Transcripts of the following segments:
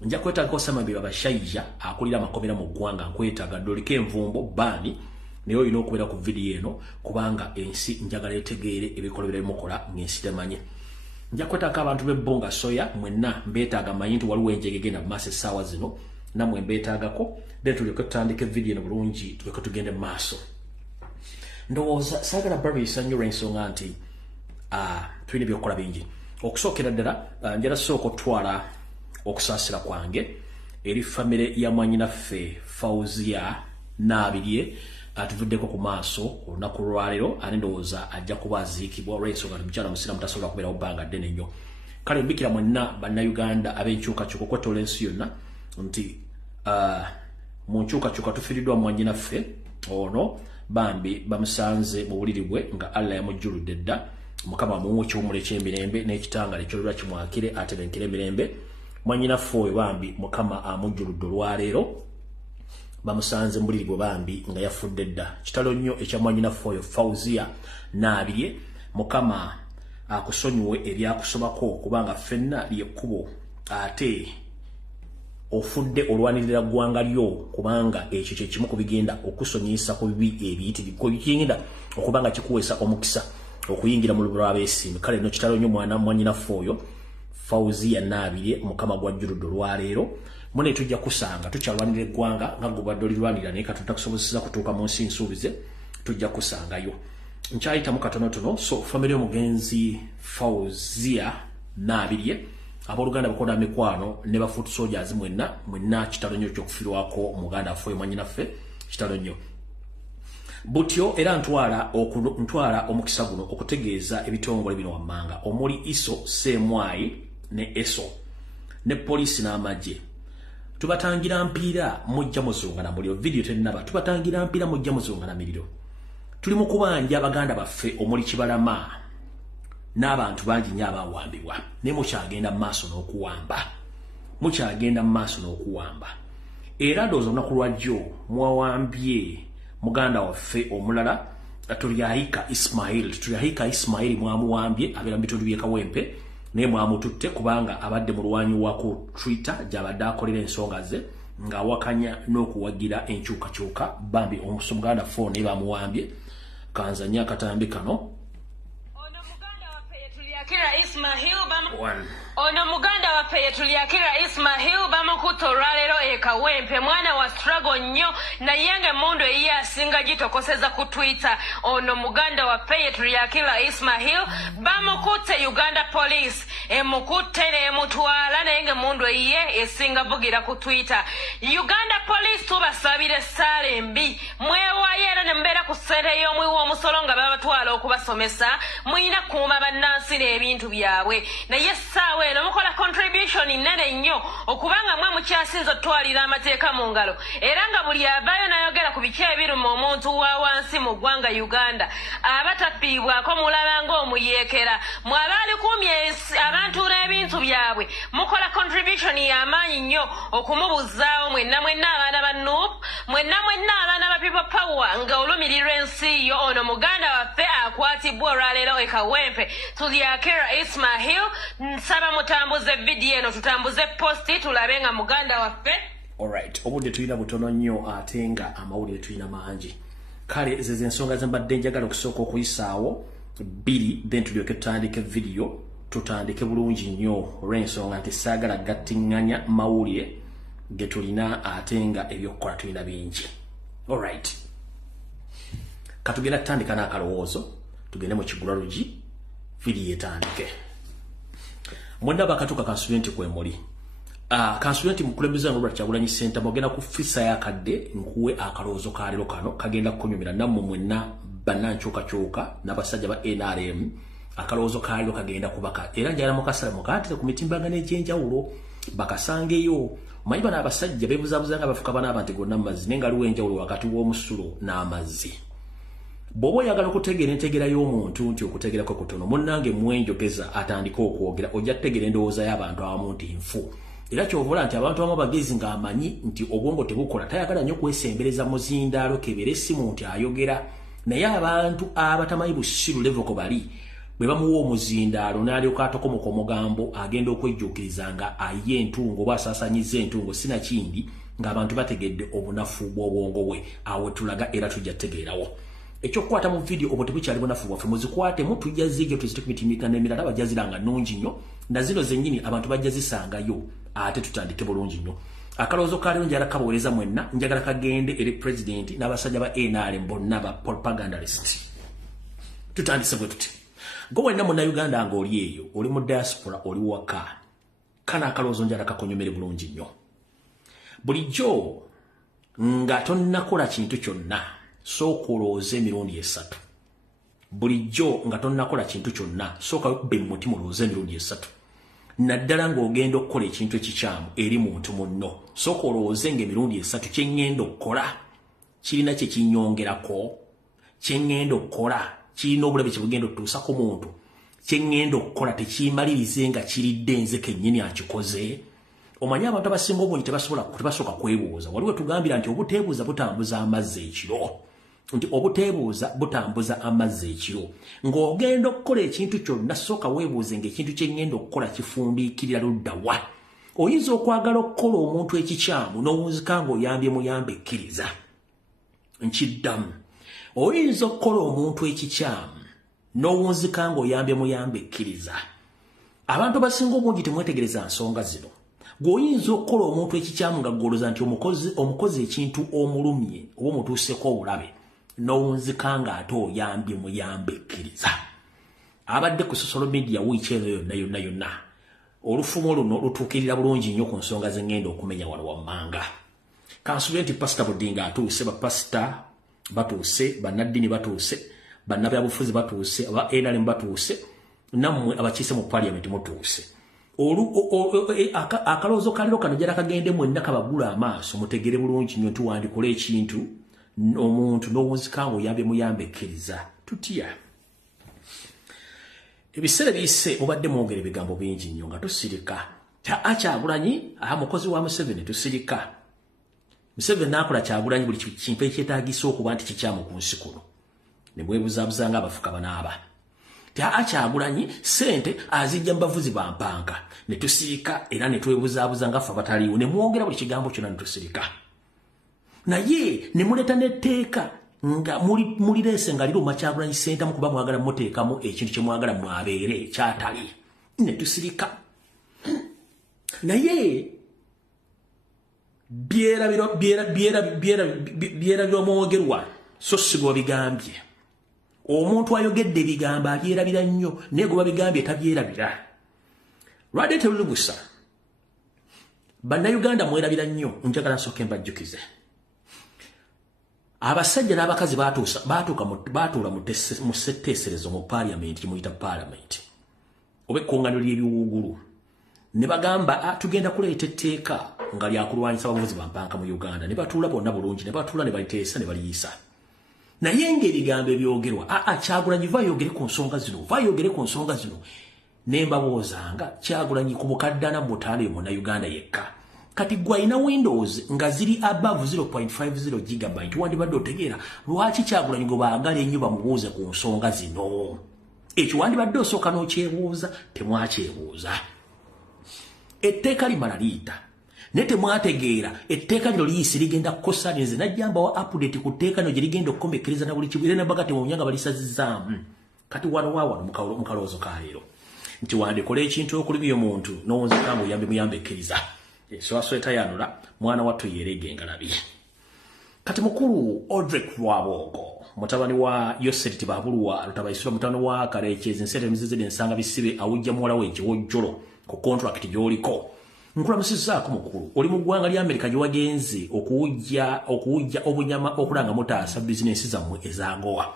nja kwetaaga Osamambira abashaija akulira amakomera mu ggwanga nkwetaaga Dolika Envumbo bani naye olina okubeera ku video eno kubanga ensi njagala etegeere ebikolwa bimukola ng'ensi temanye. Nja kwetaaga abantu b'ebbunga soya mwenna mbeetaaga manyi nti waliwo enjege egenda mu maaso essaawa zino nammwe mbeetaagako then tulyoke tutandike video eno bulungi tulyoke tugende mu maaso. Ndowooza saagala barabisa nnyo olw'ensonga nti tulina ebyokukola bingi. Okusookera ddala njala sooka otwala okusaasira kwange eri famire ya mwannyinaffe Fauzia Nabirye atuvuddeko ku maaso olunaku lwaleero ate ndowooza ajja kuba aziikibwa olw'ensonga nti mukyala musiraamu tasobola kubeerawo bbanga ddene nnyo. Kale mbikira mwenna bannayuganda ab'enkyukakyuka okwetola ensi yonna nti mu nkyukakyuka tufiiriddwa mwannyinaffe ono bambi bamusanze mu buliri bwe nga Allah yamujjuludde dda. Mukama muwe ekiwummulo eky'emirembe n'ekitangala ekyolulwa kimwakire atebenkere emirembe. Mwannyinaffe oyo bambi Mukama amujjuludde olwaleero bamusanze mu buliri bwe bambi nga yafudde dda. Kitalo nnyo ekya mwannyinaffe oyo Fauzia Nabirye. Mukama akusonyiwe ebyakusobako kubanga ffenna lyekkubo ate ofudde olwanirira ggwanga lyo kubanga ekyo kye kimu ku bigenda okusonyiyisa ku bibi ebiyitirivu bigenda okubanga kikuweesa omukisa okuyingira mu lubiro lw'abeesiimi. Kale no kitalo nnyo mwannyinaffe oyo Fauzia Nabirye Mukama gwajjuludde olwaleero. Mune tujja kusanga tukyalwanira eggwanga nga gubadde olirwanira naye katuta kusobozesa kutuuka mu nsi nsuubize tujja kusangayo. Nkyayitamu katonotono so famire y'omugenzi Fauzia Nabirye abooluganda bakola mikwano ne ba foot soldiers mwenna kitalo nnyo ky'okufiirwako Muganda affe mwannyinaffe kitalo nnyo. Butyo era ntwala omukisa guno okutegeeza ebitongole bino wammanga omuli ISO Semwai ne ESO ne poliisi n'amagye. Tubatangira mpiira mujja muzunga na muliro video tennaba tubatangira mpiira mujja muzunga na miliro. Tuli mu kubanja abaganda baffe omuli Kibalama n'abantu bangi nnyo abawambibwa ne mukyagenda mu maaso n'okuwamba. Era ndowooza olunaku lwajjo mwawambye muganda waffe omulala Tulyahika Ismail mwamuwambye abeera mu bitundu by'e Kawempe naye mwamututte kubanga abadde mulwanyi wa ku Twitter gy'abadde akolera ensonga ze ng'awakanya n'okuwagira enkyukakyuka bambi omusomuganda fo naye bamuwambye. Kanzanya akatambi kano ono muganda waffe Yetulyakira Ismail bamukutte olwaleero e Kawempe mwana wa struggle nnyo naye ng'emmundu eyiye asinga gitokoseza ku Twitter. Ono muganda waffe Yetulyakira Ismail bamukutte Uganda police emukutte n'emutwala naye ng'emmundu eyiye esinga vugira ku Twitter. Uganda police tubasabire essaala embi mwewayo era ne mbeera ku ssente y'omwiwa omusolo nga babatwala okubasomesa muyina kuuma bannansi n'ebintu byabwe naye essaawa eno mukola contribution nnene nnyo okubanga mwe mukyasinza otwalira amateeka mu ngalo era nga buli avaayo n'ayogera ku biki ebiruma omuntu wa wansi mu ggwanga Uganda abatafiibwako mulaba ng'omuyeekera mwabaali kumye abantu n'ebintu byabwe mukola contribution y'amaanyi nnyo okumubuzaawo mwenna abaana ba Nuupu mwenna abaana ba People Power nga olumirirwa ensi yo. Ono muganda waffe akwatibwa olwaleero e Kawempe Tulyakira Ismail. Nsaba mutambuze video eno tutambuze posti tulabe nga muganda waffe. Alright, obudde tulina butono nnyo ate nga amawulire tulina mangi. Kale zeze ensonga ze mbadde njagala okusooka okuyisaawo bbiri then tulyoke tutandike video tutandike bulungi nnyo olw'ensonga nti saagala gattiŋŋanya mawulire ge tulina ate nga ebyokukola tulina bingi. Alright, katugenda tutandika n'akalowoozo tugende mu kigulalugi video etandike. Mwenda bakatuka kansulenti kwemuli. Kansulenti mukulembeza Robert Kyagulanyi Center mogenda ku fisa yakadde nkuwe akalowoozo kalero kano kagenda kunyumira nammwe mwenna bannankyukakyuka n'abasajja ba NRM akalowoozo kalero kagenda kubaka era njala mukasala mukatire ku mitimbagano egy'enjawulo bakasangeyo. Manyi bano abasajja beebuzaabuza nga bafuka bana abantu gonna amazzi naye nga aliwo enjawulo wakati w'omusulo n'amazzi. Bw'oba oyagala okutegeera entegeera y'omuntu nti okutegeera kwe kutono munnange mwenjogeza atandika okwogera ojja kutegeera endowooza y'abantu abamu nti nfu. Era ky'ovola nti abantu abamu bagezi ng'amanyi nti obwongo tebukola tayagala nnyo kwesembereza muzindaalo kebera essimu nti ayogera naye abantu abatamanyi busiru level ko bali bwe bamuwa omuzindaalo n'alyoka atokomoka omugambo agenda okwejjuukiriza nga aye entungo oba asaasanyiza entungo sinakindi ng'abantu bategedde obunafu bw'obwongo bwe. Awo tulaga era tujja tegeerawo ekyokukwata mu video obwo tebukyali bunafu bwaffe muzikwatemu tujja zige tuzite ku mitimirika n'emirala bajja ziranga nnungi nnyo na zino zennyini abantu bajja zisangayo ate tutandike bulungi nnyo. Akaloozo ka leero njagala kabaweereza mwenna njagala kagende eri president n'abasajja ba NRM bonna ba propagandalist. Tutandise bwe tuti gwe wenna munnayuganda ng'oli eyo oli mu diaspora oli waka kana akaloozo njagala kakonyomere bulungi nnyo. Bulijjo nga tonnakola kintu kyonna sooka olowooze emirundi 3. Bulijjo nga tonnakola kintu kyonna sooka okubba mu mutima olowooze emirundi 3. Naddala ng'ogenda okukola ekintu ekikyamu eri muntu munno sooka olowooze ng'emirundi 3 kye ŋŋenda okukola kirina kye kinnyongerako, kye ŋŋenda okukola kirina obulabe kye bugenda otuusa ku muntu, kye ŋŋenda okukola tekimalirize nga kiridde nze kennyini akikoze. Omanyi abantu abasinga obungi tebasooka kwebuuza. Waliwo tugambira nti obuteebuuza butambuza amazzi ekiro. Nti obuteebuuza butambuza amazzi ekiro. Ng'ogenda okukola ekintu kyonna sooka weebuuze ng'ekintu kye ŋŋenda okukola kifundiikirira ludda wa. Oyinza okwagala okukola omuntu ekikyamu n'owunzika ng'oyambye muyambe ekkiriza. Nkiddamu. Oyinza okukola omuntu ekikyamu n'owunzika ng'oyambye muyambe ekkiriza. Abantu abasinga obungi temwetegereza nsonga zino. Gwoyinza okukola omuntu ekikyamu nga ggoloza nti omukozi ekintu omulumye oba omutuuseko obulabe n'owunzika ng'ate oyambye muyambe ekkiriza. Abadde ku social media wiiki eno yonna olufumo luno lutuukirira bulungi nnyo ku nsonga ze ŋŋenda okumenya wano wammanga. Kansubire nti pasita Budinga atuuse, bapasita batuuse, bannaddiini batuuse, bannabyabufuzi batuuse, aba NRM batuuse, nammwe abakiise mu parliament mutuuse. Akaloozo kaliro kano jala kagende mwenna kabagula amaaso mutegere bulungi nnyo nti wandikola ekintu omuntu n'owunzika ng'oyambye muyambe ekkiriza. Tutya ebiseera biyise mubadde mwogera ebigambo bingi nnyo nga tusirika. Kyagulanyi mukozi wa Museveni tusirika. Museveni n'akola Kyagulanyi buli kintu ekyetaagisa okuba nti kikyamu ku nsi kuno ne bwebuzabuza ng'abafuka banaaba. Kyagulanyi sente azijja mu bavuzi ba mpanka ne tusirika era ne twebuzabuza nga ffe abataliiwo ne mwogera buli kigambo kyonna ne tusirika. Naye ne muleeta n'etteeka nga mulireese nga liruma Kyagulanyi sente mu kuba mwagala muteekamu ekintu kye mwagala mwabeere kyatali ne tusirika. Naye byerabirwa mwogerwa so si gwe bigambye. Omuntu ayogedde ebigambo abyerabira nnyo naye gwe babigambye tabyerabira. Lwadde terulubusa bannayuganda mwerabira nnyo njagala nsooke mbajjukize. Abasajja n'abakazi baatuula mu ssetteeserezo mu parliament muyita parliament oba ekkuŋŋaaniro ly'ebiwuugulu ne bagamba tugenda kuleeta etteeka nga lyakulwanyisa abavuzi ba mpanka mu Uganda. Ne batuula bonna bulungi ne batuula ne baliteesa ne baliyisa. Naye ng'ebigambo ebyogerwa Kyagulanyi va yogere ku nsonga zino ne mbabuuzanga Kyagulanyi ku bukaddana mu butaano ye munnayuganda yekka kati gwe alina Windows nga ziri above 0.50 gigabyte wandibadde otegeera lwaki Kyagulanyi gwe baagala ennyo bamubuuze ku nsonga zino. Ekyo wandibadde osooka n'okyebuuza temwakyebuuza. Etteeka limala liyita naye temwategeera etteeka lino liyise ligenda kukosa nze najjamba wa update ku tteeka lino gye ligenda okukomekkereza na buli kibu era nabaga temumya nga balisazizaamu. Kati wano mu kaloozo ka leero nti wandikola ekintu okulumya omuntu n'owunzika ng'oyambe muyambe ekkiriza. Swasweta yanula mwana wattu yeerege engalabi. Kati mukulu Odrek Lwabogo mutabani wa Yoseriti Babuluwa lutabayisula mutabani wa Karekyezi ensete emizizide ensanga bisibe awujja muwala we ekiwojjolo ku contract gy'oliko. Nkulamusizaako mukulu oli mu ggwanga lya Amerika gye wagenze okuwujja obunyama okulanga mutaasa bizinesi zammwe ez'Agoa.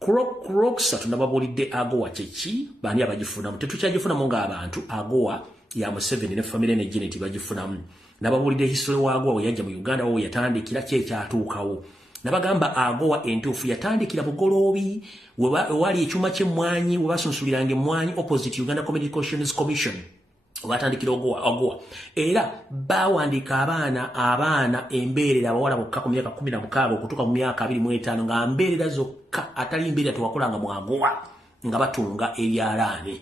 Crocs tunababulidde Agoa kyeki baani abagifunamu tetukyagifunamu ng'abantu Agoa ya Museveni ne family ne Janet bagifunamu. Nababulidde history wa Agoa we yajja mu Uganda wo yatandikira kyekyatuukawo. Nabagamba Agoa entuufu yatandikira Bugoloobi wali ekyuma ky'emmwanyi we basunsuliranga emmwanyi opposite Uganda Communications Commission. Watandikira Agoa era bawandiika abaana embeerera abawala bokka ku myaka 16 okutuuka mu myaka 25 nga mbeerera zokka atali mbeerera tewakolanga mu Agoa nga batunga ebyalaane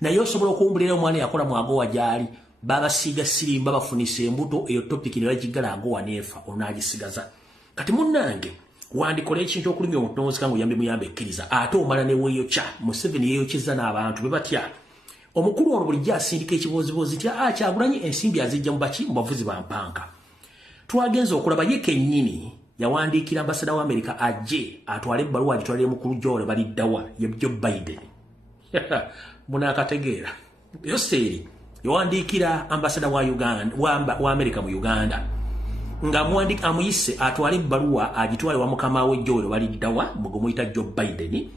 naye osobola okuwumbulira omwana yakola mwagowa gyali babasiiga sirimba bafunisa embuto eyo topic ne bagigala agowa neefa onaagisigaza kati munnange wandikola ekintu okulumya omutonzi kangu yambe muyambe ekkiriza ate omala ne weeyokya Museveni yeeyokyeza n'abantu be batya omukulu ono bulijjo asindika ekibooziboozi tya Kyagulanyi ensimbi azijja mu baki mu bavuzi ba mpanka twagenza okulaba ye kennyini yawandiikira ambasada wa Amerika ajje atwale ebbaluwa agitwalire mukulu gy'ole baliddawa ye Joe Biden munaakategeera yoseeri yawandiikira ambasada wa Uganda wa Amerika mu Uganda nga muwandika amuyise atwale ebbaluwa agitwale wa mukama we gy'ole baliddawa mugomuyita Joe Biden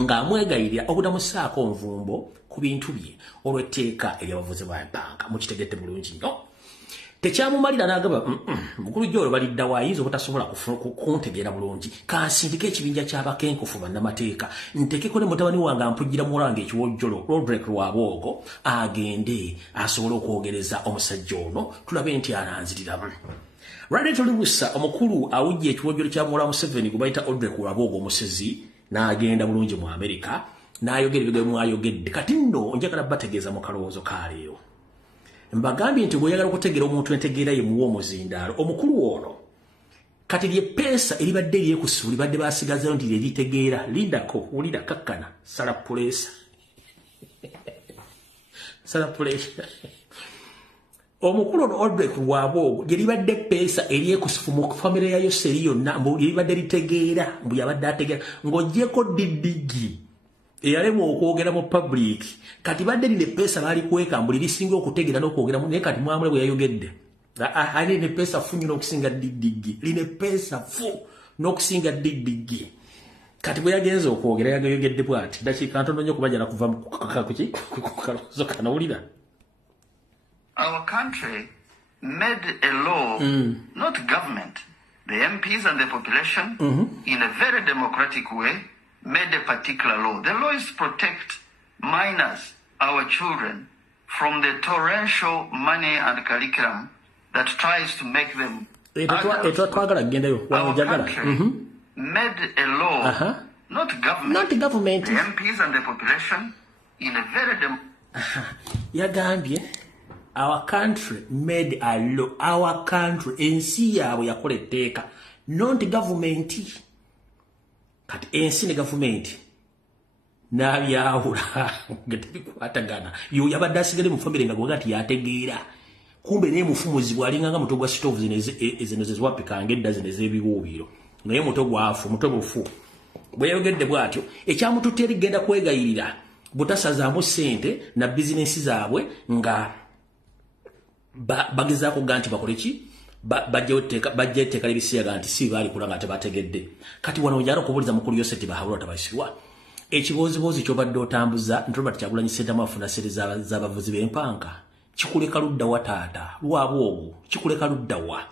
nga amwegayirira obutamusaako nvumbo ku bintu bye olw'etteeka eryabavuzi ba mpanka mukitegedde bulungi nnyo tekyamumalira n'agaba mukulu gy'olwo baliddawo ayinza obutasobola kuntegeera bulungi kansindika ekibinja ky'abakenkufu bannamateeka ntekeko ne mutabani wange ampugira muwange ekiwojjolo Roderick Lwaboogo agende asobole okwogereza omusajja ono tulabe nti ananziriramu Radit Lubusa omukulu awujja ekiwojjolo kya Muwala Museveni gwe bayita Roderick Lwaboogo omusezi n'agenda bulungi mu Amerika n'ayogera ebigambo mwayogedde kati nno njagala bategeeza mu kalowoozo kaaleero mbagambye nti bw'oyagala okutegeera omuntu entegeera ye muwa omuzindaalo omukulu ono kati lye peesa eribadde lyekusu libadde basigazayo nti lyeritegeera lindako wulira kakkana sala puleesa sala puleesa omukulu ono Roderick Lwaboogo lye libadde peesa eryekusufu mu famire ya Yoseri yonna mbu libadde litegeera mbu yabadde ategeera ng'oggyeko diddigi eyalema okwogera mu public kati badde line pesa bali kweka mbuli lisinga okutegeera n'okwogera naye kati mwamule bwe yayogedde ali ne pesa fu nnyo n'okusinga diddigi line pesa fu n'okusinga diddigi kati bwe yagenza okwogera yagayogedde bw'ati dakiika ntono nnyo kubajala kuva ku kaloozo kanawulira. Our country made a law, not government, the MPs and the population, in a very democratic way, made a particular law. The law is to protect minors, our children, from the torrential money and curriculum that tries to make them adults. Our country made a law, not government, the MPs and the population, in a very Yagambye, our country made a law. Our country, ensi yaabwe yakola etteeka, not government. Kati ensi ne gavumenti n'abyawula tebikwatagana yo yabadde asigale mu famire nga gwaga nti yategeera kumbe naye mufumuzi bw'alinganga muto gwa stove zino zezwapikanga edda zino ez'ebibuubiro naye muto gwafu muto bufu bwe yayogedde bw'atyo ekyamututte erigenda kwegayirira butasazaamu ssente na bizinensi zaabwe nga bagezaako ga nti bakole ki bajja etteeka libisiyaga nti si baali kulanga tebategedde kati wano ojala okubuuliza mukulu yose tibahabulwa tabaisirwa ekibooziboozi kyobadde otambuza nti Robert Kyagulanyi Ssentamu afuna sente z'abavuzi b'empanka kikuleka luddawa taata Lwaboogo kikuleka luddawa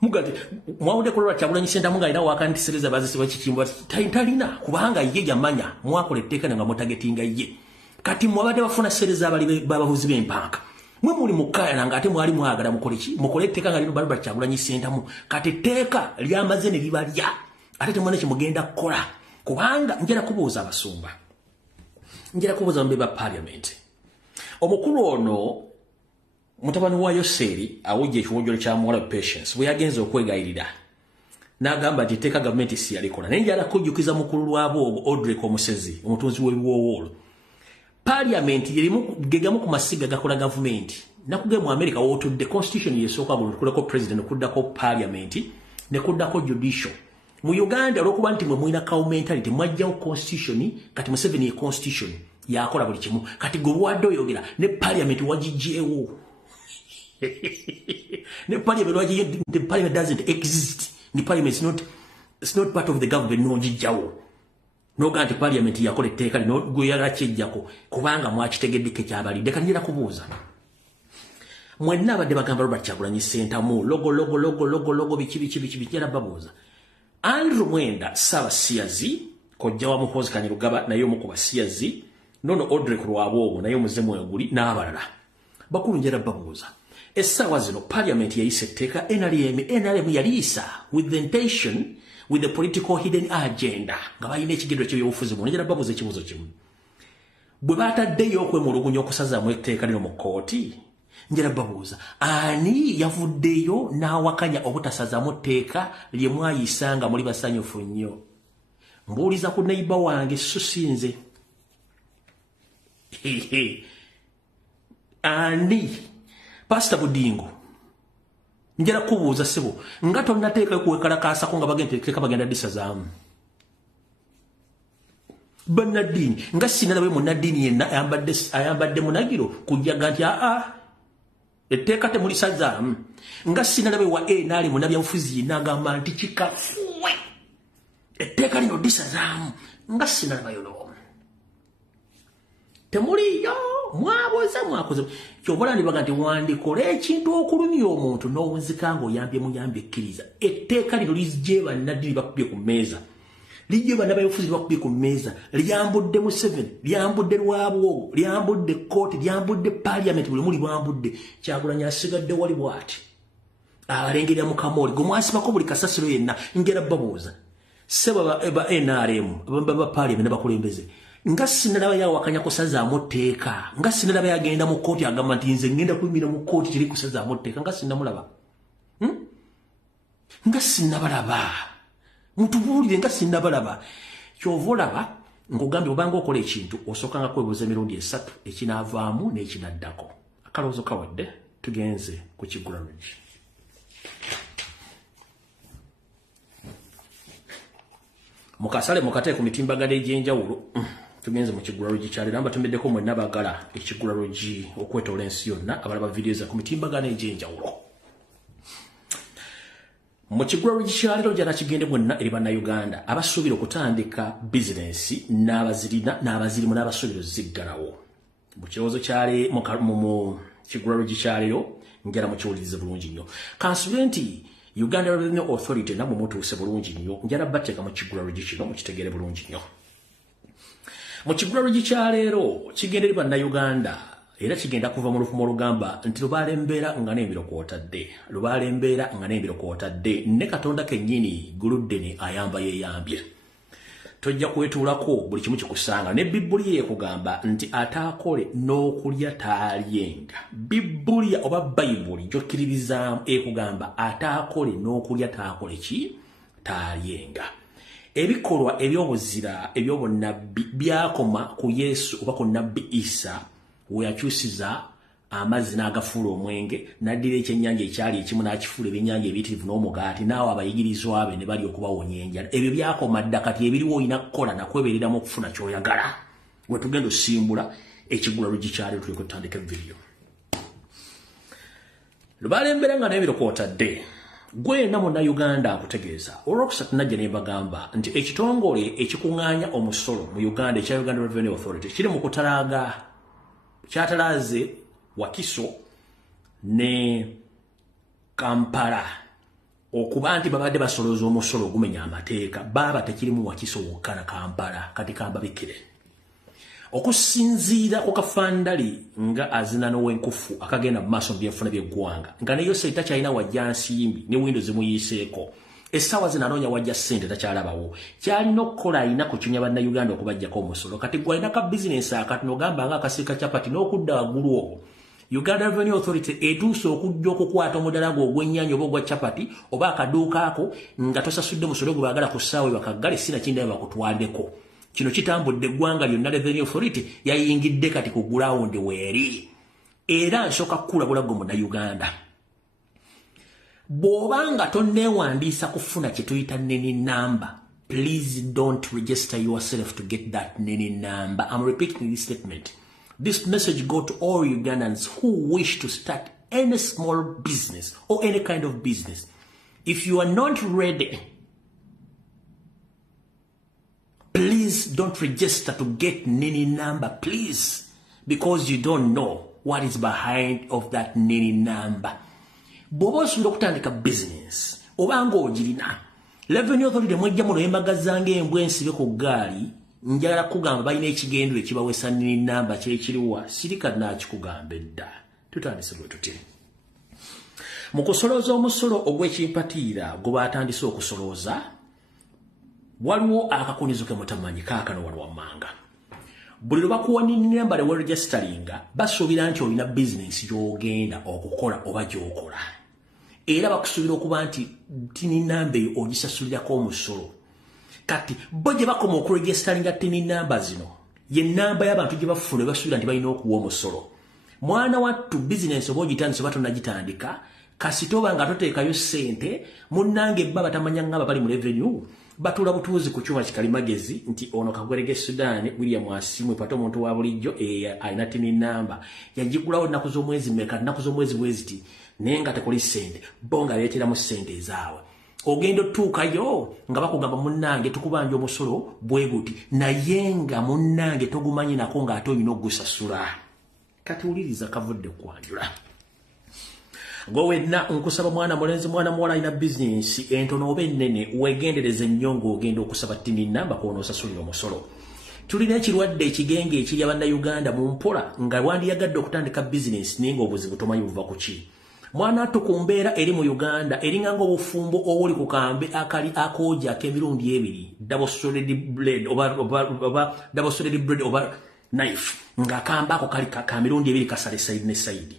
mugati mwawudde ku Robert Kyagulanyi Ssentamu ng'alina waaka nti sente zabazisibwa kikimbwa talina kubanga ye yamanya mwakola etteeka nga mutagetinga ye kati mwabadde bafuna sente z'abavuzi b'empanka mwe muli mukayana ngate mwali mwagala mukole ki mukole etteeka nga lino Robert Kyagulanyi Ssentamu kati etteeka lyamaze ne libalya ate temwana kimugenda kukola kubanga njera kubuuza abasumba njera kubuuza bambe ba parliament omukulu ono mutabani wa Yoseri awujja ekiwojjolo kya Muwala Patience bwe yagenza okwegayirira n'agamba nti etteeka gavumenti si yalikola naye njala kujjukiza mukulu Lwaboogo Roderick omusezi omutunzi w'ebiwoowoolo Parliament yerimu gegamu ku masiga gakola government nakuge mu America wotudde constitution yesooka kulako president kuddako parliament ne kuddako judicial mu Uganda olwokuba nti mwe mwina mentality mwajjawo constitution kati Museveni constitution yakola buli kimu kati gwe wadde oyogera ne parliament wagijjeewo ne parliament wagijjeewo the parliament doesn't exist the parliament is not part of the government no jijjawo noga nti parliament yakola etteeka lino gwe yagala kijjako kubanga mwakitegedde kyabalidde kanira kubuuza mwenna abadde bagamba Robert Kyagulanyi Ssentamu logo biki jala babuuza Andrew Mwenda Ssaabasiyazi kojja wa Muhoozi Kanyarugaba naye omu ku basiyazi nono Roderick Lwaboogo naye omuzemu eguli n'abalala bakulu njala babuuza essaawa zino parliament yayisa etteeka NRM yaliisa with the intention with the political hidden agenda nga bayina ekigendo ky'ebyobufuzi mu njira babuze ekibuzo kimu bwe bataddeyo okwemulugunya okusazaamu etteeka lino mu kkooti njira babuuza ani yavuddeyo n'awakanya obutasazaamu etteeka lye mwayisanga muli basanyufu nnyo mbuuliza ku neighbor wange susinze ani Pastor Budingo njira kubuuza sebo nga tonnateeka kuwekalakaasako nga bagenda bagenda disazaamu Banadini nga sinalabe munadini yenna ayambadde munagiro kujaga nti etteeka temulisazaamu nga sinalabe wa naali munabyabufuzi yenna agamba nti kikafuwe etteeka lino disazaamu nga sinalabayo n'omu temuliyo mwakoze kyobolandibaga nti wandikola ekintu okulumya omuntu n'owunzika ng'oyambye muyambye ekkiriza etteeka lino lijje bannadini bakubye ku mmeeza lijje bannabayobufuzi bakubye ku mmeeza lyambudde mu 7 lyambudde lwabwogo lyambudde kkooti lyambudde parliament buli muli bwambudde Kyagulanyi asigadde wali bw'ati abalengerera mu kamooli gwe mwasibako buli kasasiro yenna ngera babuuza seba ba NRM ba parliament n'abakulembeze nga sinalaba yawakanya kusazaamu etteeka nga sinalaba yagenda mu kkooti agamba nti nze ngenda kuyimira mu kkooti kiri kusazaamu etteeka nga sinamulaba nga sinabalaba mutubuulire nga sinabalaba kyova olaba ng'ogambye obanga okola ekintu osooka nga kwebuuza emirundi 3 ekinaavaamu n'ekinaddako akalowoozo kawadde tugenze ku Kigulalugi mukasale mukate ku mitimbagano egy'enjawulo tugenze mu Kigulalugi kyalera mbatumiddeko mwenna baagala Ekigulalugi okwetoola ensi yonna abalaba videos ku mitimbagano egy'enjawulo mu Kigulalugi kyalero jana kigende mwenna eri bannayuganda abasuubira okutandika bizinensi n'abazirina n'abazirimu n'abasuubira ziggalawo mu kirowoozo kyale mu Kigulalugi kyalero njala mukiwulirize bulungi nnyo kansubire nti Uganda Revenue Authority namwe mutuuse bulungi nnyo njala batteeka mu Kigulalugi kino mukitegere bulungi nnyo mu Kigulalugi kyaleero kigenda eri bannayuganda era kigenda kuva mu lufumo olugamba nti lubaala embeera nga n'embiro kw'otadde lubaala embeera nga n'embiro kw'otadde ne Katonda kennyini guluddene ayamba yeeyambye tojja kwetuulako buli kimu kikusanga ne Bibuliya ekugamba nti ataakole n'okulya taalyenga Bibuliya oba Bayibuli gy'okkiririzaamu ekugamba ataakole n'okulya taakole ki taalyenga ebikolwa eby'obuzira eby'obunnabbi byakoma ku Yesu oba ku Nabbi Isa we yakyusiza amazzi n'agafuula omwenge n'addira ekyennyanja ekyali ekimu n'akifuula ebyennyanja ebiyitirivu n'omugaati naawe abayigirizwa be ne bali okubawonya enjala ebyo byakoma dda kati ebiriwo olina kukola nakwebereramu okufuna ky'oyagala we tugenda osimbula Ekigulalugi kyaleero tuleke tutandika vidiyo lubaala embeera nga n'ebiro kw'otadde gwena munnayuganda akutegeeza olwokusatu najja ne mbagamba nti ekitongole ekikuŋŋaanya omusolo mu Uganda ekya Uganda Revenue Authority kiri mu kutalaaga kyatalaaze Wakiso ne Kampala okuba nti babadde basolooza omusolo ogumenya amateeka baaba tekirimu Wakiso wokka na Kampala kati kambabikire okusinziira ku kafandali nga azina n'ow'enkufu akagenda mu maaso mu byenfuna by'eggwanga nga neyo sente takyalina wajja nsimbi ne windo zimuyiiseeko essaawa zino anoonya wajja ssente takyalabawo kyalina okukola alina kukinya bannayuganda okubajjako omusolo kati gwe alina ka bizinensi akati n'ogamba nga akasiika kyapati n'okudda waggulu okwo Uganda Revenue Authority etuuse okujja okukwata omudala gwo ogw'ennyaanya oba ogwa kyapati oba akaduuka ako nga tosasudde musolo gwe baagala ku ssaawa ebakaggale sinakindaba bakutwalireko kino kitambudde eggwanga lyonna Revenue Authority yayingidde kati ku gulawundi weeri era nsooka kukulabula gwe munnayuganda bw'obanga tonneewandiisa kufuna kye tuyita nini number please don't register yourself to get that nini number. I'm repeating this statement. This message go to all Ugandans who wish to start any small business or any kind of business. If you are not ready, please don't register to get Nini number, please, because you don't know what is behind of that Nini number. Bobo sundo kutandika business. Obango ojirina. Revenue Authority mwejja muno embagazange embwensibe ku gaali. Njagala kugamba balina ekigendo ekibawesa Nini number kyekiriwa sirika nakikugambe dda. Tutandise bwe tuti. Mu kusolooza omusolo ogw'ekimpatiira gwe baatandise okusolooza waliwo akakunizo ke mutamanyi kaakano wano wammanga buli lwe bakuwa namba lewe registeringa basuubira nti olina bizinensi gy'ogenda okukola oba gy'okola era bakusuubira okuba nti tini namba eyo ogisasulirako omusolo kati bo gye bakoma okuregisteringa tini namba zino ye namba y'abantu gye bafuna basuubira nti balina okuwa omusolo mwana wattu bizinensi oba ogitandise oba tonnagitandika kasita oba nga toteekayo ssente munnange bba batamanya ngaba bali mu revenue batula butuuzi ku kyuma kikalimagezi nti ono Kagwerege Sudan William Asimwe pato omuntu wa bulijjo alina tini namba yagigulawo ennaku z'omwezi mmeka ennaku z'omwezi bweziti naye nga tekuli ssente bo nga leeteramu ssente ezaawe ogenda otuukayo nga bakugamba munnange tukubanja omusolo bwe guti naye nga munnange togumanyi nako ng'ate olina ogusasula kati wuliriza kavudde kwanjula Gwenna nkusaba mwana mulenzi mwana muwala alina bizinensi entono oba ennene weegendereza ennyo ng'ogenda okusaba tini namba kw'onoosasulira omusolo. Tulina ekirwadde ekigenge ekirya bannayuganda mu mpola nga wandiyagadde okutandika bizinensi naye ng'obuzibu tomanyi buva ku ki. Mwana atto ku mbeera eri mu Uganda eringa ng'obufumbo obuli ku kambe akali akooja ak'emirundi ebiri double-sided bread oba knife ng'akambe ako kali ka mirundi ebiri kasale side ne side.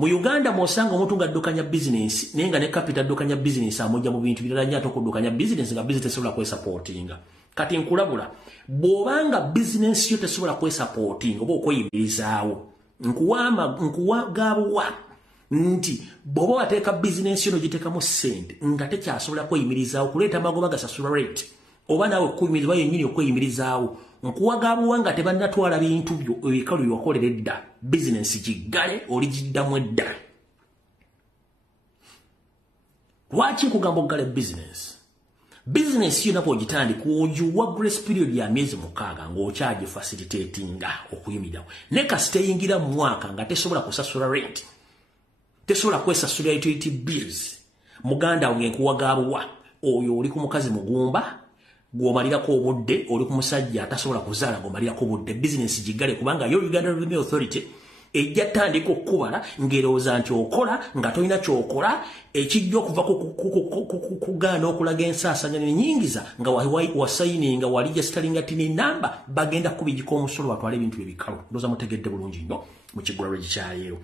Mu Uganda mwosanga omuntu ng'addukanya bizinensi naye nga ne capital addukanya bizinensi amujja mu bintu birala nnyo ate okuddukanya bizinensi nga bizinensi tesobola kwesapootinga. Kati nkulabula bw'obanga bizinensi yo tesobola kwesapootinga oba okweyimirizaawo nkuwagaabuwa nti bw'oba wateeka bizinensi yo n'ogiteekamu ssente nga tekyasobola kweyimirizaawo kuleeta amagoba gasasula rate oba naawe kuyimirizaawo yennyini okweyimirizaawo nkuwagaabuwa nga tebannatwala bintu byo ebikalu byewakolera edda bizinensi giggale oligiddamu edda. Lwaki nkugamba oggala bizinensi? Bizinensi yo nabwo ogitandika ogiwa grace period ya myezi 6 ng'okyagifacilitatinga okuyimirirawo naye kasita eyingira mu mwaka nga tesobola kusasula rent tesobola kwesasula utility bills muganda wange nkuwagaabuwa oyo oli ku mukazi mugumba gwomalirako obudde oli ku musajja atasobola kuzaala gwomalirako obudde bizinensi giggale kubanga yo Uganda Revenue Authority ejja tandika okukubala ng'erowooza nti okola nga tolina kyokola ekijja okuva kugaana okulaga ensaasanya n'ennyingiza nga wasayininga waligisteringa tini namba bagenda kubigika omusolo batwala ebintu ebikalu ndowooza mutegedde bulungi nnyo mu kiggula lwegikyaleero.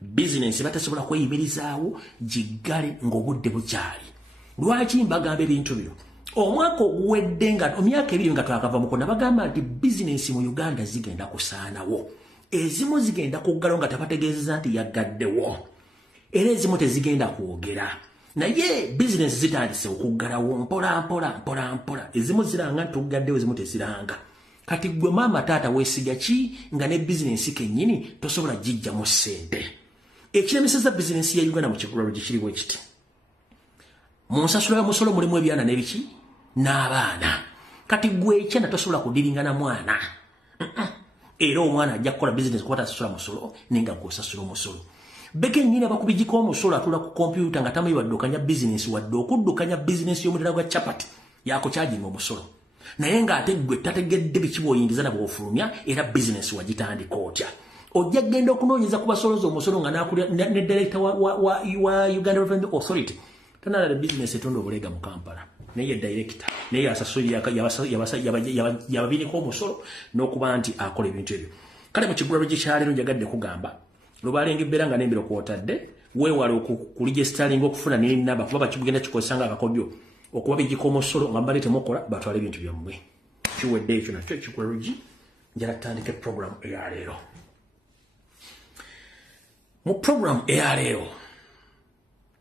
Bizinensi batasobola kweyimirizaawo giggale ng'obudde bukyali. Lwaki mbagamba ebintu byo? Omwaka oguwedde nga emyaka 2 nga twakava muko nabagamba nti bizinensi mu Uganda zigenda kusaanawo. Ezimu zigenda kuggalawo nga tabategeezeza nti yaggaddewo. Era ezimu tezigenda kwogera. Naye bizinensi zitandise okuggalawo mpola. Ezimu ziranga nti tuggaddewo ezimu teziranga. Kati gwe maama taata weesiga ki nga ne bizinensi kennyini tosobola gijja mu ssente. Ekiremeseza bizinensi ya Uganda mu kiggula gikiriwo ekiti. Mu nsasula y'omusolo mulimu ebyana n'ebiki n'abaana. Kati gwe ekyana tosobola kudiringana mwana. Era omwana ajja kukola bizinensi kuba tasasula musolo nenga gw'osasula omusolo. Beke nnyini abakubigika omusolo atula ku kompyuta nga tamanyi waddukanya bizinensi wadde okuddukanya bizinensi y'omutala gwa chapati yaako kyajinga omusolo. Naye ng'ate gwe tategedde biki bw'oyingiza na bw'ofulumya era bizinensi wagitandika otya. Ojja genda okunoonyeza ku basoloza omusolo nga ne director wa Uganda Revenue Authority tanalala bizinensi etonda obulega mu Kampala naye director naye yasasulira yababiniko omusolo n'okuba nti akola ebintu ebyo. Kale mu kiggula lwegikyaleero njagadde kugamba lubalenga ebbeera nga n'embiro kwotadde weewale okuligisteringa okufuna n'ennamba kuba bakigenda kikozesa nga akakodyo okuba bigika omusolo nga mbale temukola batwala ebintu byammwe. Kiwedde ekyo nakyo ekiggula lwegi njala tutandika program eyaleero. Mu program eyaleero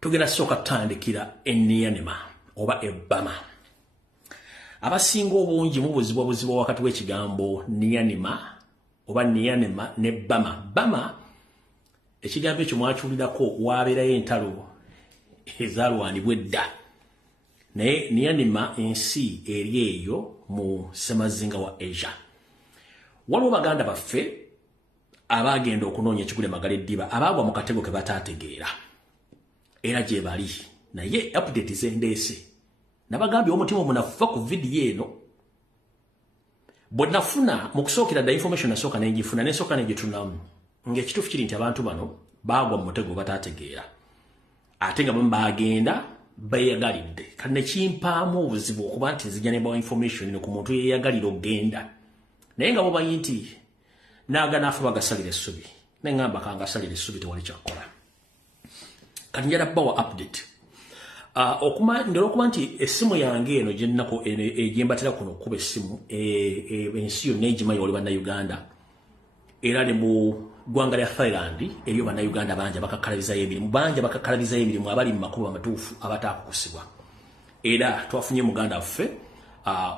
tugenda sooka tutandikira enniyanima oba ebbama. Abasinga obungi mubuzibwabuzibwa wakati w'ekigambo niyanima oba niyanima ne bbama. Bbama ekigambo ekyo mwakiwulirako waabeerayo entalo ezaalwanibwa edda. Naye niyanima ensi eri eyo mu semazinga wa Asia. Waliwo baganda baffe abaagenda okunoonya ekigule magala eddiba abaagwa mu katego ke bataategeera. Era gye bali naye update zendeese nabagambye omutima omunafuva ku vidiyo eno bwe nafuna mu kusookera dda information nasooka n'engifuna n'esooka n'egitunamu ng'ekituufu kiri nti abantu bano baagwa mu mutego bataategeera ate nga bamu baagenda beyagalidde kane kimpaamu obuzibu okuba nti nzija ne bawa information ku muntu yeyagalira okgenda naye nga boba nti naagana afe bagasalira essubi ne ngamba kangasalira essubi tewali kyakola kati njala bawa update ndera okuba nti essimu yange eno gyennako egyembatera kuno okuba essimu ensi yonna egimanyi oli bannayuganda era ne mu ggwanga lya Thailand eriyo bannayuganda bangi abakakkalabizayo emirimu abali mu makubo amatuufu abataakukusibwa era twafunye muganda waffe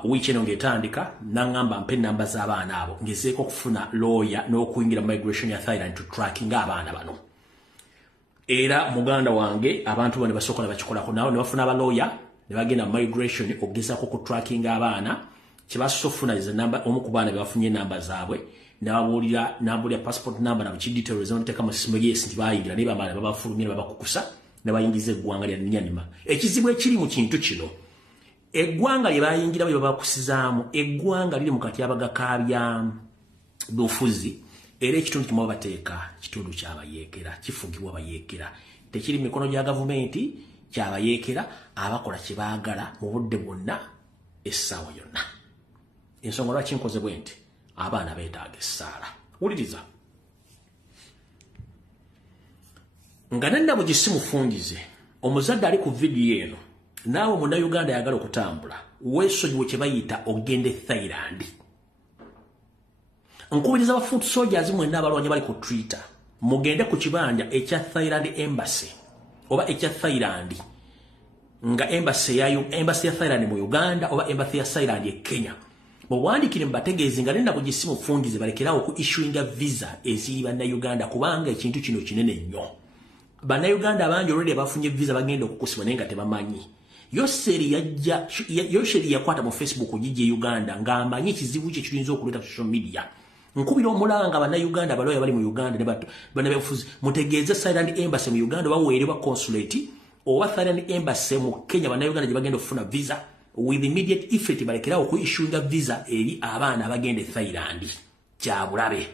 wiiki eno ng'etandika n'aŋŋamba mpe ennamba z'abaana abo ngezeeko okufuna lawyer n'okuyingira migration ya Thailand to tracking abaana bano era muganda wange abantu bano basooka ne bakikolako nawo ne bafuna abalawyer ne bagenda mu migration okugezaako ku tracking abaana kye basoose okufuna ze namba omu ku baana be bafunye ennamba zaabwe n'abuulira passport number na bukidetails zonteeka mu ssimu lyesi nti baayingira naye bamaala babafulumye ne babakukusa ne bayingiza eggwanga lya Nyanima. Ekizibu ekiri mu kintu kino eggwanga lye bayingira bwe babakusizaamu eggwanga liri mu katyabaga ka byobufuzi era ekitundu kimu bateeka kitundu kyabayeekera kifugibwa bayeekera tekiri mikono gya gavumenti kyabayeekera abakola kye baagala mu budde bwonna essaawa yonna. Ensonga lwaki nkoze bwe nti abaana beetaaga essaala. Wuliriza nga nenda mu gisimu fungize omuzadde ali ku vidiyo eno naawe munnayuganda ayagala okutambula weesonyiwe kye bayita ogende Thailand. Nkubiriza abafuutu soldiers mwenna abalwanyi bali ku Twitter mugende ku kibanja ekya Thailand Embassy oba ekya Thailand nga embassy ya Thailand mu Uganda oba embassy ya Thailand e Kenya. Bwandikire mbategeezi nga nenda ku gisimu fungize balekerawo ku issuinga visa eziri bannayuganda kubanga ekintu kino kinene nnyo. Bannayuganda abangi already bafunye visa bagenda okukusibwa naye nga tebamanyi. Yoseri yakwata mu Facebook gijje Uganda ng'amanyi ekizibu kye kirinza okuleeta social media. Nkubira omulanga bannayuganda abaloya bali mu Uganda ne bannabefuzi mutegeeze Thailand Embassy mu Uganda baweerebwa consulate oba Thailand Embassy mu Kenya bannayuganda gye bagenda okufuna visa with immediate effect balekerawo ku issuinga visa eri abaana abagenda Thailand. Kyabulabe